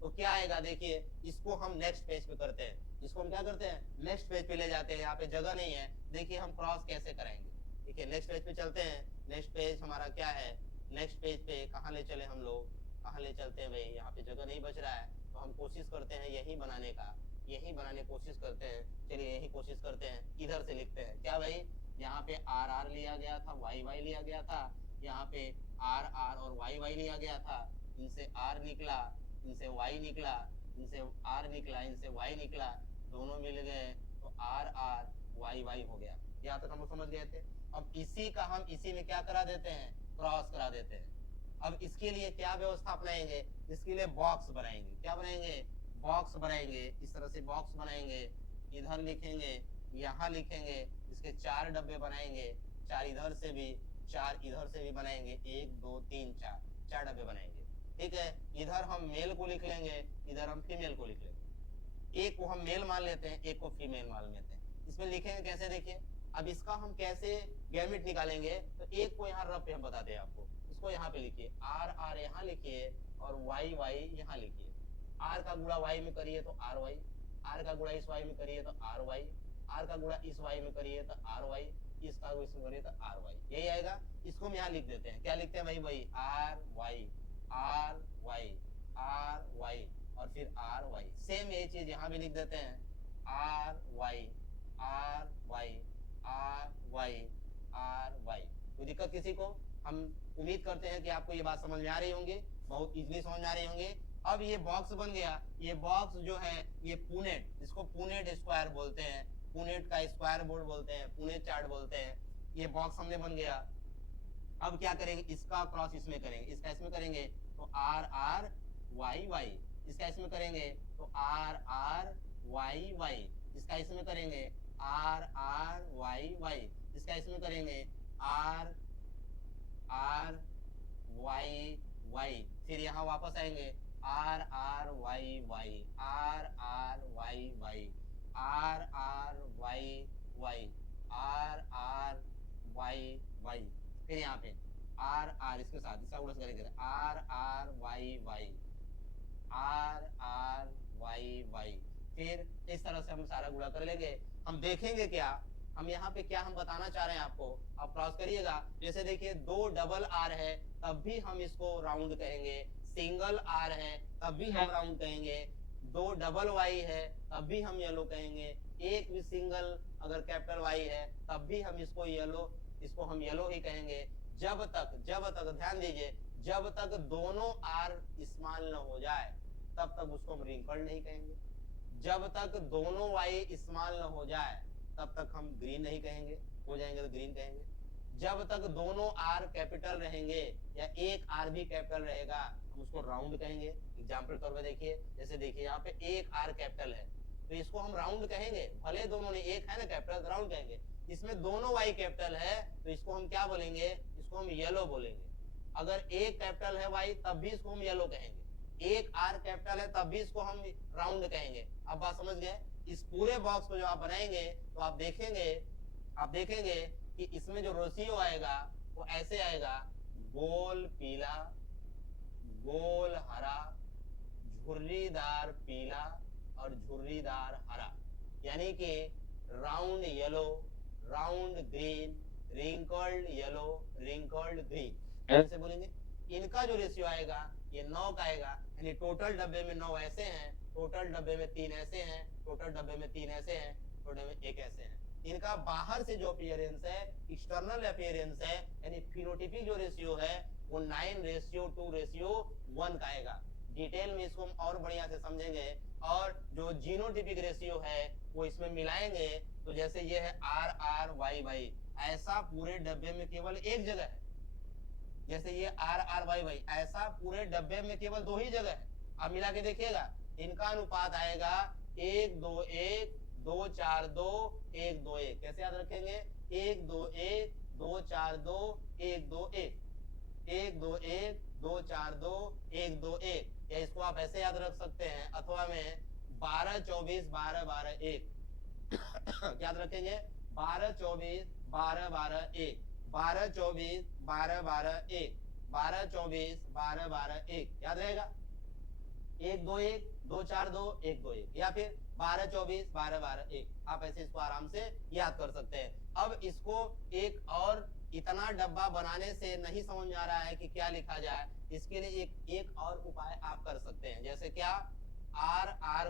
तो क्या आएगा, देखिए इसको हम नेक्स्ट पेज पे करते हैं, इसको हम क्या करते हैं नेक्स्ट पेज पे ले जाते हैं। यहाँ पे जगह नहीं है, देखिए हम क्रॉस कैसे कराएंगे। देखिए नेक्स्ट पेज पे चलते हैं, नेक्स्ट पेज हमारा क्या है, नेक्स्ट पेज पे कहाँ ले चले हम लोग, कहाँ ले चलते हैं भाई, यहाँ पे जगह नहीं बच रहा है तो हम कोशिश करते हैं यही बनाने का, यही बनाने कोशिश करते हैं। चलिए यही कोशिश करते हैं, इधर से लिखते हैं क्या भाई, यहाँ पे आर आर लिया गया था, वाई वाई लिया गया था, यहाँ पे आर आर और वाई वाई लिया गया था, इनसे आर निकला, इनसे वाई निकला, इनसे आर निकला, इनसे वाई निकला, दोनों मिल गए तो आर आर वाई वाई हो गया। यहाँ तक हम समझ गए थे। अब इसी का हम इसी में क्या करा देते हैं, क्रॉस करा देते हैं। अब इसके लिए क्या व्यवस्था अपनाएंगे, इसके लिए बॉक्स बनाएंगे, क्या बनाएंगे, बॉक्स बनाएंगे। इस तरह से बॉक्स बनाएंगे, इधर लिखेंगे, यहाँ लिखेंगे, इसके 4 डब्बे बनाएंगे, 4 इधर से भी 4 इधर से भी बनाएंगे, 1 2 3 4 डब्बे बनाएंगे। ठीक है, इधर हम मेल को लिख लेंगे, इधर हम फीमेल को लिख लेंगे। एक को हम मेल मान लेते हैं, एक को फीमेल मान लेते हैं। इसमें लिखेंगे कैसे, देखिए अब इसका हम कैसे गैमेट निकालेंगे, तो एक को यहाँ रफ पे हम बताते हैं आपको, इसको यहाँ पे लिखिए, आर आर यहाँ लिखिए और वाई वाई यहाँ लिखिए। आर का गुणा वाई में करिए तो आर वाई, आर का गुणा इस वाई में करिए तो आर वाई, आर का गुणा इस वाई में करिए तो आर वाई, इसका गुणा इसमें करिए तो आर वाई, यही आएगा। इसको हम यहाँ लिख देते हैं, क्या लिखते हैं भाई, वही R Y R Y R Y और फिर आर वाई। सेम यही चीज यहाँ भी लिख देते हैं, R Y R Y R Y R Y. कोई दिक्कत किसी को, हम उम्मीद करते हैं कि आपको ये बात समझ में आ रही होंगी, बहुत इजीली समझ में आ रही होंगी। अब ये बॉक्स बन गया, ये बॉक्स जो है ये पुनेट, इसको पुनेट स्क्वायर बोलते हैं, पुनेट का स्क्वायर बोर्ड बोलते हैं, पुनेट चार्ट बोलते हैं। ये बॉक्स हमने बन गया। अब क्या करेंगे, इसका क्रॉस इसमें करेंगे, इसका इसमें करेंगे तो आर आर वाई वाई, इसका इसमें करेंगे तो आर आर वाई वाई, इसका इसमें करेंगे आर आर वाई वाई, इसका इसमें करेंगे आर आर वाई वाई, फिर यहाँ वापस आएंगे R R Y Y R R Y Y R R Y Y R R Y Y, फिर यहाँ पे आर आर इसके साथ इसका उलट करेंगे R R Y Y R R Y Y, फिर इस तरह से हम सारा गुणा कर लेंगे। हम देखेंगे क्या, हम यहाँ पे क्या हम बताना चाह रहे हैं आपको, आप क्रॉस करिएगा। जैसे देखिए 2 डबल आर है तब भी हम इसको राउंड कहेंगे, सिंगल आर है तब भी हम राउंड कहेंगे, 2 डबल वाई है तब भी हम येलो कहेंगे, एक भी सिंगल अगर कैपिटल वाई है तब भी हम इसको येलो, इसको हम येलो ही कहेंगे। जब तक ध्यान दीजिए, जब तक दोनों आर स्मॉल न हो जाए तब तक उसको हम रिंकल्ड नहीं कहेंगे, जब तक दोनों वाई स्मॉल न हो जाए तब तक हम ग्रीन नहीं कहेंगे, हो जाएंगे तो ग्रीन कहेंगे। जब तक दोनों आर कैपिटल रहेंगे या एक आर भी कैपिटल रहेगा हम उसको राउंड कहेंगे। एग्जांपल तौर पे देखिए, जैसे देखिए यहाँ पे एक आर कैपिटल है तो इसको हम राउंड कहेंगे, भले दोनों ने एक है ना कैपिटल, राउंड कहेंगे। इसमें दोनों वाई कैपिटल है तो इसको हम क्या बोलेंगे, इसको हम येलो बोलेंगे। अगर एक कैपिटल है वाई तब भी इसको हम येलो कहेंगे, एक आर कैपिटल है तब भी इसको हम राउंड कहेंगे। अब बात समझ गए? इस पूरे बॉक्स को जो आप बनाएंगे तो आप देखेंगे कि इसमें जो रेशियो आएगा वो ऐसे आएगा, गोल पीला, गोल हरा, झुर्रीदार पीला और झुर्रीदार हरा, यानी कि round yellow, round green, wrinkled yellow, wrinkled green, ऐसे बोलेंगे। इनका जो रेशियो आएगा ये 9 का आएगा, यानी टोटल डब्बे में 9 ऐसे हैं, टोटल डब्बे में 3 ऐसे हैं, टोटल डब्बे में 3 ऐसे हैं, टोटल में 1 ऐसे हैं। इनका बाहर से जो अपीयरेंस है, एक्सटर्नल अपीयरेंस है, यानी फिनोटाइपिक जो रेशियो है वो 9:2:1 का आएगा। डिटेल में इसको हम और बढ़िया से समझेंगे, और जो जीनोटाइपिक रेशियो है वो इसमें मिलाएंगे। तो जैसे ये है RRYY, ऐसा पूरे डब्बे में केवल एक जगह है। जैसे ये RRYY, ऐसा पूरे डब्बे में केवल 2 ही जगह है। अब मिला के देखिएगा, इनका अनुपात आएगा 1:2:1, 2:4:2, 1:2:1। कैसे याद रखेंगे? 1:2:1, 2:4:2, 1:2:1, 1:2:1, 2:4:2, 1:2:1, या इसको आप ऐसे याद रख सकते हैं, अथवा में 12:24, 12:12:1 याद रखेंगे, 12:24, 12:12:1, 12:24, 12:12:1, 12:24, 12:12:1, याद रहेगा? 1:2:1, 2:4:2, 1:2:1, या फिर 12:24, 12:12:1। आप ऐसे इसको आराम से याद कर सकते हैं। अब इसको एक और, इतना डब्बा बनाने से नहीं समझ आ रहा है कि क्या लिखा जाए, इसके लिए एक और उपाय आप कर सकते हैं। जैसे क्या? आर आर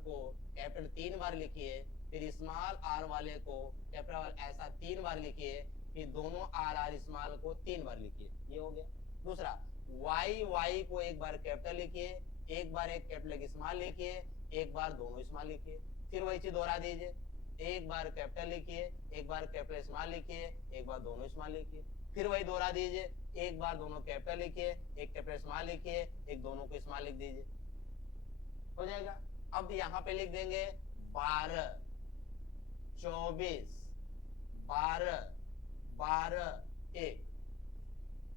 को कैपिटल 3 बार लिखिए, फिर स्मॉल आर वाले को कैपिटल ऐसा 3 बार लिखिए, फिर दोनों आर स्मॉल को 3 बार लिखिए। ये हो गया। दूसरा, वाई को एक बार कैपिटल लिखिए, एक बार एक कैपिटल स्मॉल लिखिए, एक बार दोनों स्मॉल लिखिए, फिर वही चीज दोहरा दीजिए, एक बार कैपिटल लिखिए, एक बार कैपिटल स्मॉल लिखिए, एक बार दोनों स्मॉल लिखिए, फिर वही दोहरा दीजिए, एक बार दोनों कैपिटल लिखिए, एक कैपिटल स्मॉल लिखिए, एक दोनों को स्मॉल लिख दीजिए, हो जाएगा। अब यहाँ पे लिख देंगे 12, 24, 12, 12, 1।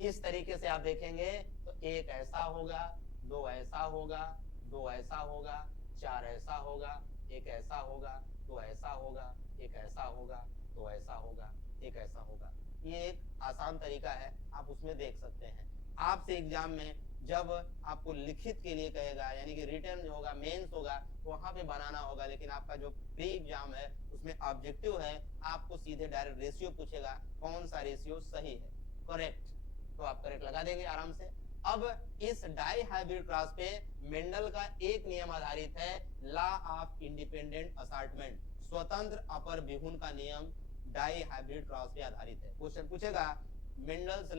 इस तरीके से आप देखेंगे तो एक ऐसा होगा, 2 ऐसा होगा, 2 ऐसा होगा, 4 ऐसा होगा, एक ऐसा होगा, 2 ऐसा होगा, एक ऐसा होगा, 2 ऐसा होगा, एक ऐसा होगा। ये एक आसान तरीका है, आप उसमें देख सकते हैं। आपसे एग्जाम में जब आपको लिखित के लिए कहेगा, यानी कि रिटर्न होगा, मेंस होगा, तो वहां पे बनाना होगा, लेकिन आपका जो प्री एग्जाम है उसमें ऑब्जेक्टिव है, आपको सीधे डायरेक्ट रेशियो पूछेगा, कौन सा रेशियो सही है, करेक्ट, तो आप करेक्ट लगा देंगे आराम से। अब इस डाई हाइब्रिड क्रॉस पे मेंडल का एक नियम आधारित है, लॉ ऑफ इंडिपेंडेंट असॉर्टमेंट, स्वतंत्र अपर बिहुन का नियम डाई हाइब्रिड क्रॉस पे आधारित है। क्वेश्चन पूछेगा, Mendel's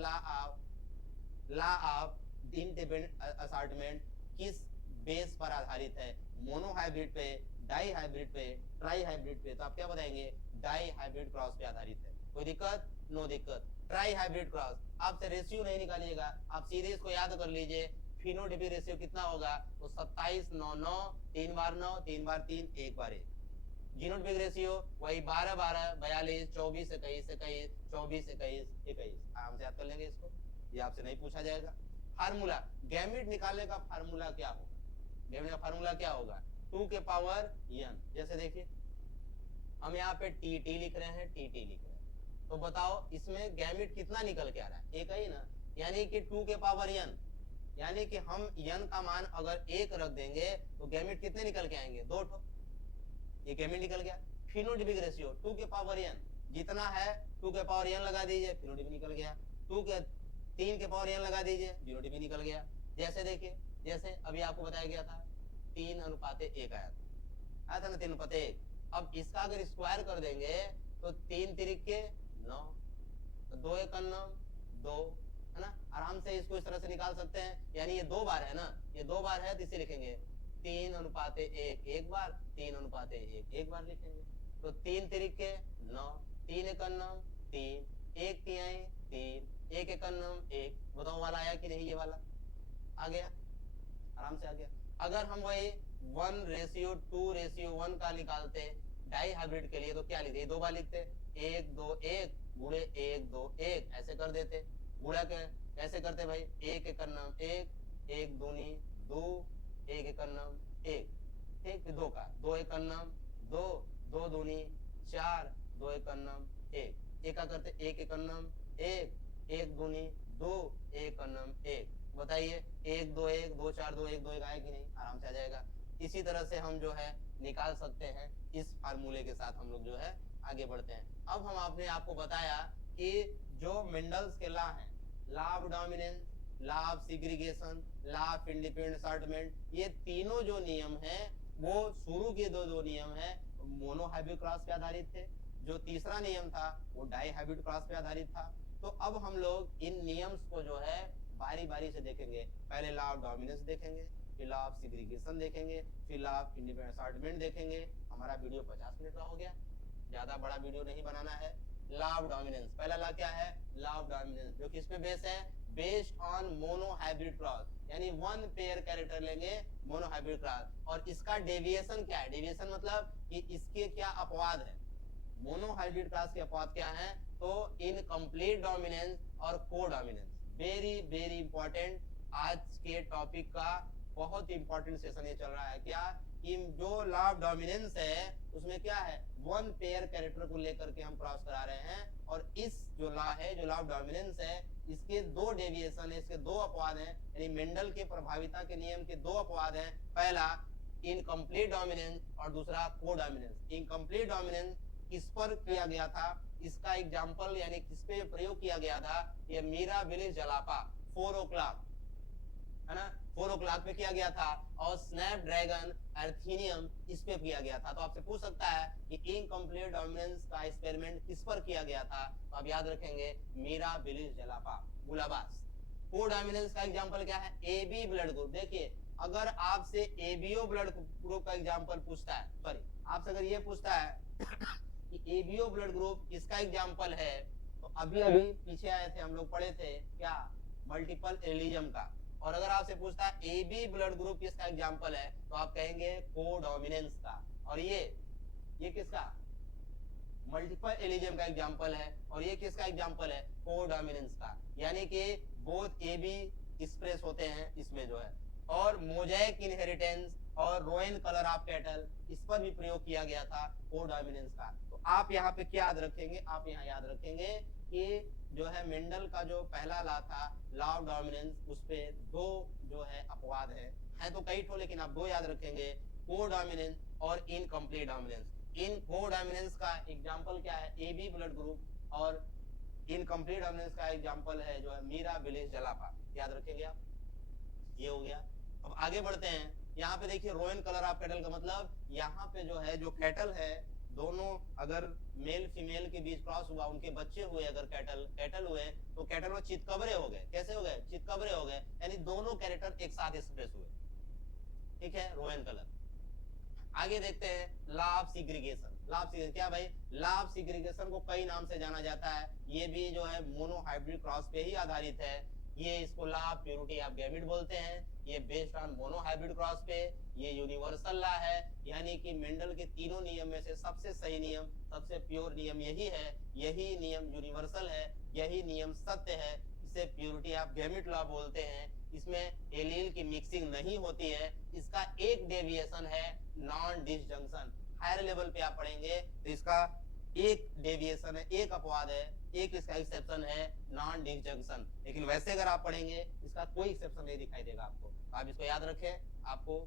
law of independent assortment किस बेस पर आधारित है? मोनो हाइब्रिड पे, डाई हाइब्रिड पे, ट्राई हाइब्रिड पे? तो आप क्या बताएंगे? डाई हाइब्रिड क्रॉस पे आधारित है। कोई दिक्कत? नो दिक्कत। ट्राई हाइब्रिड क्रॉस, आपसे रेशियो नहीं निकालिएगा, आप सीधे इसको याद कर लीजिए, फिनोटाइपिक रेशियो कितना होगा? तो 27, 9, 9, 3 बार 9, 3 बार 3, 1 बार 1। जीनोटाइपिक रेशियो वही 12, 12, 42, 24, 21, 21, 24, 21, 21। आराम से याद कर लेंगे इसको, ये आपसे नहीं पूछा जाएगा। फार्मूला, गैमेट निकालने का फार्मूला क्या होगा? गैमेट का फार्मूला क्या होगा? 2 के पावर n। जैसे देखिए हम यहाँ पे टी लिख रहे हैं, टी लिख रहे हैं, तो बताओ इसमें गैमेट कितना निकल के आ रहा है? एक ही ना, यानी कि 2 के पावर n, यानी कि हम n का मान अगर 1 रख देंगे तो गैमेट कितने निकल के आएंगे? 2 ठो, ये गैमेट निकल गया। फिनोटाइपिक रेशियो 2 के पावर n जितना है, 2 के पावर n लगा दीजिए, फिनोटाइपिक निकल गया। 3 के पावर n लगा दीजिए, जीनोटाइपिक निकल गया। जैसे देखिए, जैसे अभी आपको बताया गया था 3:1 आया था ना, 3:1। अब इसका अगर स्क्वायर कर देंगे तो 3 तिरिके 9, तो 2 1 9, 2, है ना। आराम से इसको इस तरह से निकाल सकते हैं, यानी ये 2 बार है ना, ये 2 बार है तो इसे लिखेंगे 3:1 एक बार, 3:1 एक बार लिखेंगे। तो 3 तिरिके 9, 3 1 9, 3, 1 तिहाई 3, 1 1 9, 1। बताओ वाला आया कि नहीं? ये वाला आ गया, आराम से आ गया। अगर हम वही 1:2:1 का निकालते डाई हाइब्रिड के लिए तो क्या लिखते? 2 बार लिखते, 1 2 1, गुणे 1 2 1 ऐसे कर देते। गुणा कैसे करते भाई, 1 एकड़ नाम 1, 1 दूनी 2, 1 एकड़ नाम 1, ठीक, फिर 2 का 2 एकड़ नाम 2, 2 दूनी 4, 2 एकड़ नाम 1, एक का करते 1 एकड़ नाम 1, 1 दूनी 2, 1 एकड़ नाम 1। बताइए 1 2 1 2 4 2 1 2 1 आया कि नहीं, आराम से आ जाएगा। इसी तरह से हम जो है निकाल सकते हैं। इस फार्मूले के साथ हम लोग जो है आगे बढ़ते हैं। अब हम आपने आपको बताया कि जो मेंडल्स के लॉ हैं, law of dominance, law of segregation, law of independent assortment, ये तीनों जो नियम हैं वो शुरू के दो नियम हैं मोनोहाइब्रिड क्रॉस पे आधारित थे। जो तीसरा नियम था वो डाई हाइब्रिड क्रॉस पे आधारित था। तो अब हम लोग इन नियम्स को जो है बारी बारी से देखेंगे। पहले लॉ ऑफ डोमिनेंस देखेंगे, फिर लॉ ऑफ सेग्रीगेशन देखेंगे, फिर लॉ ऑफ इंडिपेंडेंट असॉर्टमेंट देखेंगे। हमारा वीडियो 50 मिनट का हो गया, ज्यादा बड़ा वीडियो नहीं बनाना है। लॉ ऑफ डोमिनेंस, पहला लॉ क्या है, लॉ ऑफ डोमिनेंस, जो किस पे बेस है, बेस्ड ऑन मोनोहाइब्रिड क्रॉस, यानी वन पेयर कैरेक्टर लेंगे मोनोहाइब्रिड क्रॉस। और इसका डेविएशन क्या है, डेविएशन मतलब कि इसके क्या अपवाद है। मोनोहाइब्रिड क्रॉस के अपवाद क्या है, तो इनकम्प्लीट डोमिनेंस और को डोमिनेंस। वेरी वेरी इंपॉर्टेंट, आज के टॉपिक का बहुत इंपॉर्टेंट सेशन ये चल रहा है। क्या कि जो लॉ ऑफ डोमिनेंस है उसमें क्या है, वन पेयर कैरेक्टर को लेकर के हम क्रॉस करा रहे हैं। और इस जो लॉ है, जो लॉ ऑफ डोमिनेंस है, इसके दो डेविएशन है, इसके दो अपवाद हैं, यानी मेंडल के प्रभाविता के नियम के दो अपवाद हैं। पहला इनकम्प्लीट डोमिनेंस और दूसरा को डोमिनेंस। इनकम्प्लीट डोमिनेंस किस पर किया गया था, इसका एग्जाम्पल यानी किस पे प्रयोग किया गया था, ये मिराबिलिस जलापा 4 o'clock है ना, 4 o'clock पे किया गया था। और स्नैपड्रैगन अर्थीनियम इस पे किया गया था। तो आपसे पूछ सकता है कि इनकम्प्लीट डोमिनेंस का एक्सपेरिमेंट किस पर किया गया था, तो आप याद रखेंगे मिराबिलिस जलापा बुलाबास। को डोमिनेंस का एग्जाम्पल क्या है, एबी ब्लड ग्रुप। देखिए अगर आपसे एबीओ ब्लड ग्रुप का एग्जाम्पल पूछता है, सॉरी आपसे अगर ये पूछता है कि एबीओ ब्लड ग्रुप किसका एग्जाम्पल है, तो अभी अभी पीछे आए थे हम लोग पढ़े थे क्या, मल्टीपल एलिजम का। और अगर आपसे पूछता है एबी ब्लड ग्रुप किसका एग्जाम्पल है, तो आप कहेंगे को डोमिनेंस का। और ये किसका, मल्टीपल एलिजम का एग्जाम्पल है। और ये किसका एग्जाम्पल है, को डोमिनेंस का। यानी कि बोथ एबी एक्सप्रेस होते हैं इसमें जो है। और मोजाइक इनहेरिटेंस और रोइन कलर ऑफ कैटल, इस पर भी प्रयोग किया गया था को डोमिनेंस का। तो आप यहाँ पे क्या याद रखेंगे, आप यहाँ याद रखेंगे कि जो है मेंडल का जो पहला लॉ था, लॉ ऑफ डोमिनेंस, उस पे दो जो है अपवाद है तो कई ठो, लेकिन आप दो याद रखेंगे, को डोमिनेंस और इनकम्प्लीट डोमिनेंस। इन को डोमिनेंस का एग्जांपल क्या है, एबी ब्लड ग्रुप, और इनकम्प्लीट डोमिनेंस का एग्जांपल है जो है मिराबिलिस जलापा। याद रखेंगे आप, ये हो गया। अब आगे बढ़ते हैं। यहाँ पे देखिए रोयन कलर ऑफ कैटल का मतलब, यहाँ पे जो है जो कैटल है, दोनों अगर मेल फीमेल के बीच क्रॉस हुआ, उनके बच्चे हुए, अगर कैटल हुए, तो कैटल में चितकबरे हो गए। कैसे हो गए, चितकबरे हो गए, यानी दोनों कैरेक्टर एक साथ एक्सप्रेस हुए। ठीक है, रोयन कलर। आगे देखते हैं law of segregation. Law of segregation क्या भाई, लॉ ऑफ सेग्रीगेशन को कई नाम से जाना जाता है। ये भी जो है मोनोहाइब्रिड क्रॉस पे ही आधारित है। ये इसको law of purity of gamete बोलते हैं। ये बेस्ड ऑन मोनोहाइब्रिड क्रॉस पे, ये यूनिवर्सल लॉ है, यानी कि मेंडल के तीनों नियम में से सबसे सही नियम, सबसे प्योर नियम यही है। यही नियम यूनिवर्सल है, यही नियम सत्य है। इसे प्योरिटी ऑफ गैमेट लॉ बोलते हैं। इसमें एलील की मिक्सिंग नहीं होती है। इसका एक डेविएशन है नॉन डिसजंक्शन। हायर लेवल पे आप पढ़ेंगे तो इसका एक डेविएशन है, एक अपवाद है, एक इसका एक्सेप्शन है नॉन डिसजंक्शन। लेकिन वैसे अगर आप पढ़ेंगे इसका कोई एक्सेप्शन नहीं दिखाई देगा आपको। आप इसको याद रखें, आपको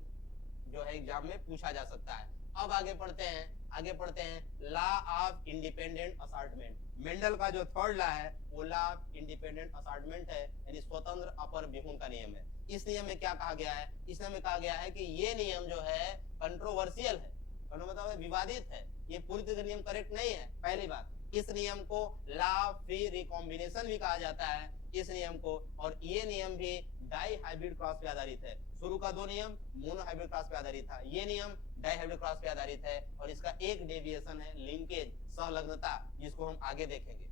जो है एग्जाम में पूछा जा सकता है। अब आगे पढ़ते हैं law of independent assortment. Mendel का जो थर्ड लॉ है वो लॉ ऑफ इंडिपेंडेंट असॉर्टमेंट है, यानी स्वतंत्र अपर बिहुन का नियम है। इस नियम में क्या कहा गया है, इस नियम में कहा गया है कि ये नियम जो है कंट्रोवर्शियल है, मतलब विवादित है। ये पूरी तरह नियम करेक्ट नहीं है। पहली बात, इस नियम को लॉ ऑफ फ्री रिकॉम्बिनेशन भी कहा जाता है इस नियम को। और ये नियम भी डाई हाइब्रिड क्रॉस पे आधारित है। शुरू का दो नियम मोनो हाइब्रिड क्रॉस पे आधारित था, ये नियम डाई हाइब्रिड क्रॉस पे आधारित है। और इसका एक डेविएशन है लिंकेज, संलग्नता, जिसको हम आगे देखेंगे।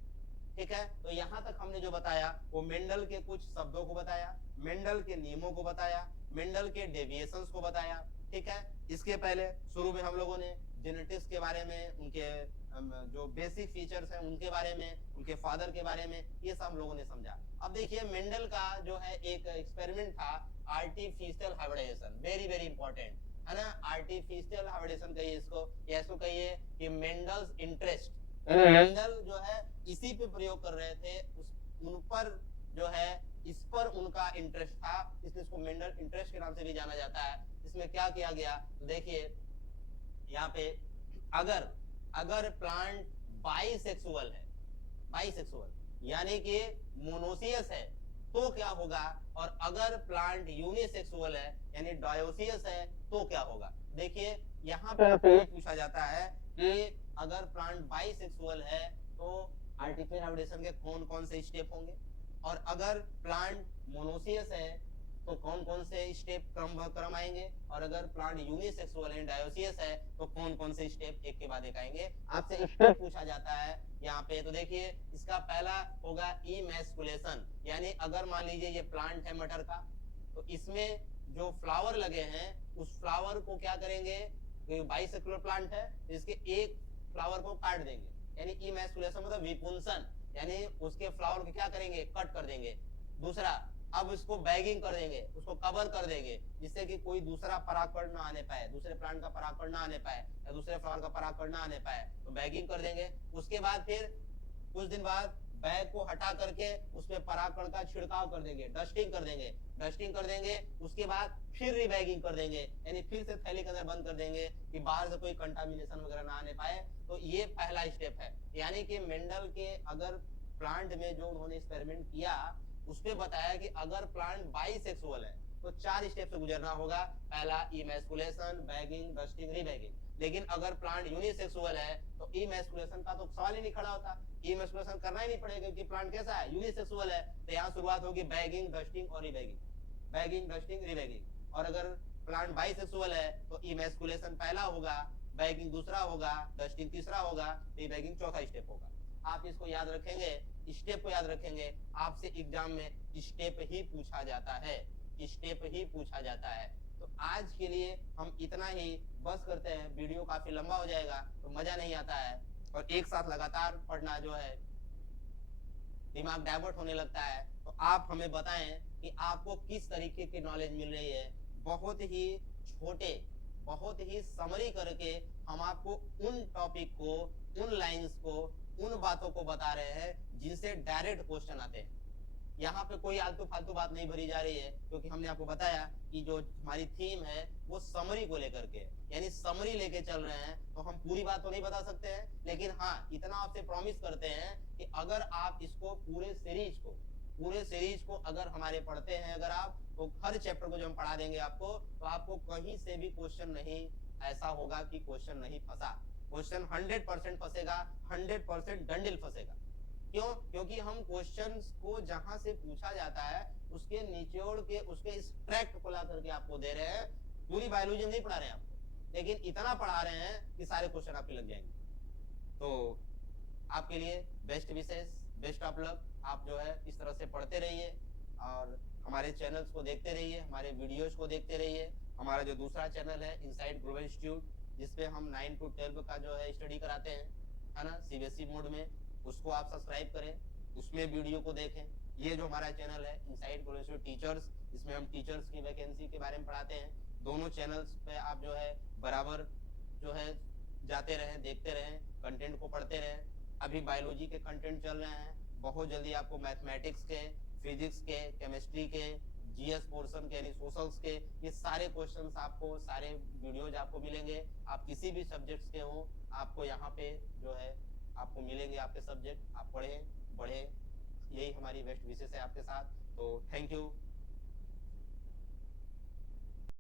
ठीक है, तो यहाँ तक हमने जो बताया वो मेंडल के कुछ शब्दों को बताया, मेंडल के नियमों को बताया, मेंडल के डेविएशंस को बताया। ठीक है, इसके पहले शुरू में हम लोगों ने जेनेटिक्स के बारे में, उनके जो बेसिक फीचर्स हैं उनके बारे में, उनके फादर के बारे में, ये सब हम लोगों ने समझा। अब देखिए मेंडल का जो है एक एक्सपेरिमेंट था artificial hybridisation, very very important है ना। आर्टिफिशियल हाइब्रिडेशन कहिए इसको, या इसको कहिए कि मेंडल्स इंटरेस्ट, मेंडल जो है इसी पे प्रयोग कर रहे थे, उन पर जो है इस पर उनका इंटरेस्ट था, इसलिए इसको मेंडल इंटरेस्ट के नाम से भी जाना जाता है। इसमें क्या किया गया, देखिए यहाँ पे अगर अगर प्लांट बाइसेक्सुअल है, बाइसेक्सुअल यानी कि मोनोसियस है तो क्या होगा, और अगर प्लांट यूनिसेक्सुअल है यानी डायोसियस है तो क्या होगा। देखिए यहाँ पे पूछा जाता है कि अगर प्लांट बाइसेक्सुअल है तो आर्टिफिशियल हाइब्रिडेशन के कौन कौन से स्टेप होंगे, और अगर प्लांट मोनोसियस है तो कौन कौन से स्टेप क्रम आएंगे, और अगर प्लांट यूनिसेक्सुअल है डायोसियस है तो कौन कौन से स्टेप एक के बाद एक आएंगे। आपसे स्टेप पूछा जाता है यहाँ पे, तो देखिए इसका पहला होगा इमैस्कुलेशन, यानी अगर मान लीजिए ये प्लांट है मटर का, तो इसमें जो फ्लावर लगे हैं उस फ्लावर को क्या करेंगे, बाइसेक्युलर प्लांट है इसके एक फ्लावर को काट देंगे, यानी इमैस्कुलेशन मतलब विपुंसन, यानी उसके फ्लावर को क्या करेंगे, कट कर देंगे। दूसरा, अब इसको बैगिंग कर देंगे, उसको कवर कर देंगे, जिससे कि कोई दूसरा परागकण ना आने पाए, दूसरे प्लांट का परागकण ना आने पाए या दूसरे फ्लावर का परागकण ना आने पाए, तो बैगिंग कर देंगे। उसके बाद फिर कुछ दिन बाद बैग को हटा करके उसमें परागकण का छिड़काव कर देंगे, डस्टिंग कर देंगे, उसके बाद फिर रिबैगिंग कर देंगे, यानी फिर से थैली के अंदर बंद कर देंगे कि बाहर से कोई कंटामिनेशन वगैरह ना आने पाए। तो ये पहला स्टेप है, यानी कि मेंडल के अगर प्लांट में जो उन्होंने एक्सपेरिमेंट किया उसमें बताया कि अगर प्लांट बाइसेक्सुअल है तो 4 स्टेप से गुजरना होगा। पहला इमैस्कुलेशन, बैगिंग, डस्टिंग, रीबैगिंग। लेकिन अगर प्लांट यूनिसेक्सुअल है तो इमैस्कुलेशन का तो सवाल ही नहीं खड़ा होता, इमैस्कुलेशन करना ही नहीं पड़ेगा क्योंकि प्लांट कैसा है, यूनिसेक्सुअल है। तो यहाँ शुरुआत होगी बैगिंग, डस्टिंग और रीबैगिंग, बैगिंग, डस्टिंग, रीबैगिंग। और अगर प्लांट बाइसेक्सुअल है तो इमैस्कुलेशन पहला होगा, बैगिंग दूसरा होगा, डस्टिंग तीसरा होगा, रीबैगिंग चौथा स्टेप होगा। आप इसको याद रखेंगे, स्टेप को याद रखेंगे, आपसे एग्जाम में स्टेप ही पूछा जाता है, स्टेप ही पूछा जाता है। तो आज के लिए हम इतना ही बस करते हैं, वीडियो काफी लंबा हो जाएगा तो मजा नहीं आता है, और एक साथ लगातार पढ़ना जो है दिमाग डाइवर्ट होने लगता है। तो आप हमें बताएं कि आपको किस तरीके की नॉलेज मिल रही है। बहुत ही छोटे, बहुत ही समरी करके हम आपको उन टॉपिक को, उन लाइंस को, उन बातों को बता रहे हैं जिनसे डायरेक्ट क्वेश्चन आते हैं। यहाँ पे कोई आलतू फालतू बात नहीं भरी जा रही है, क्योंकि हमने आपको बताया कि जो हमारी थीम है वो समरी को लेकर के, यानी समरी लेके चल रहे हैं। तो हम पूरी बात तो नहीं बता सकते हैं, लेकिन हाँ इतना आपसे प्रॉमिस करते हैं कि अगर आप इसको पूरे सीरीज को अगर हमारे पढ़ते हैं अगर आप, तो हर चैप्टर को जो हम पढ़ा देंगे आपको, तो आपको कहीं से भी क्वेश्चन नहीं ऐसा होगा कि क्वेश्चन नहीं फंसा। क्वेश्चन 100% फंसेगा, 100% डंडिल फंसेगा। क्यों? क्योंकि हम क्वेश्चंस को जहां से पूछा जाता है उसके निचोड़ के, उसके एक्सट्रैक्ट को ला करके आपको दे रहे हैं। पूरी बायोलॉजी नहीं पढ़ा रहे हैं आपको, लेकिन इतना पढ़ा रहे हैं कि सारे क्वेश्चन आपके लग जाएंगे। तो आपके लिए बेस्ट विशेष, बेस्ट ऑफ लक। आप जो है इस तरह से पढ़ते रहिए और हमारे चैनल्स को देखते रहिए, हमारे वीडियोस को देखते रहिए। हमारा जो दूसरा चैनल है इनसाइड ग्लोबल इंस्टीट्यूट, जिसपे हम 9 to 12 का जो है स्टडी कराते हैं, है ना, सीबीएसई मोड में, उसको आप सब्सक्राइब करें, उसमें वीडियो को देखें। ये जो हमारा चैनल है इनसाइड ग्लोबल इंस्टीट्यूट टीचर्स, इसमें हम टीचर्स की वैकेंसी के बारे में पढ़ाते हैं। दोनों चैनल्स पे आप जो है बराबर जो है जाते रहें, देखते रहें, कंटेंट को पढ़ते रहें। अभी बायोलॉजी के कंटेंट चल रहे हैं, बहुत जल्दी आपको मैथमेटिक्स के, फिजिक्स के, केमिस्ट्री के, जीएस पोर्शन के यानी सोशल्स के, ये सारे क्वेश्चंस आपको, सारे वीडियोज आपको मिलेंगे। आप किसी भी सब्जेक्ट्स के हो, आपको यहाँ पे जो है आपको मिलेंगे आपके सब्जेक्ट। आप पढ़ें, बढ़ें, यही हमारी बेस्ट विशेष है आपके साथ। तो थैंक यू।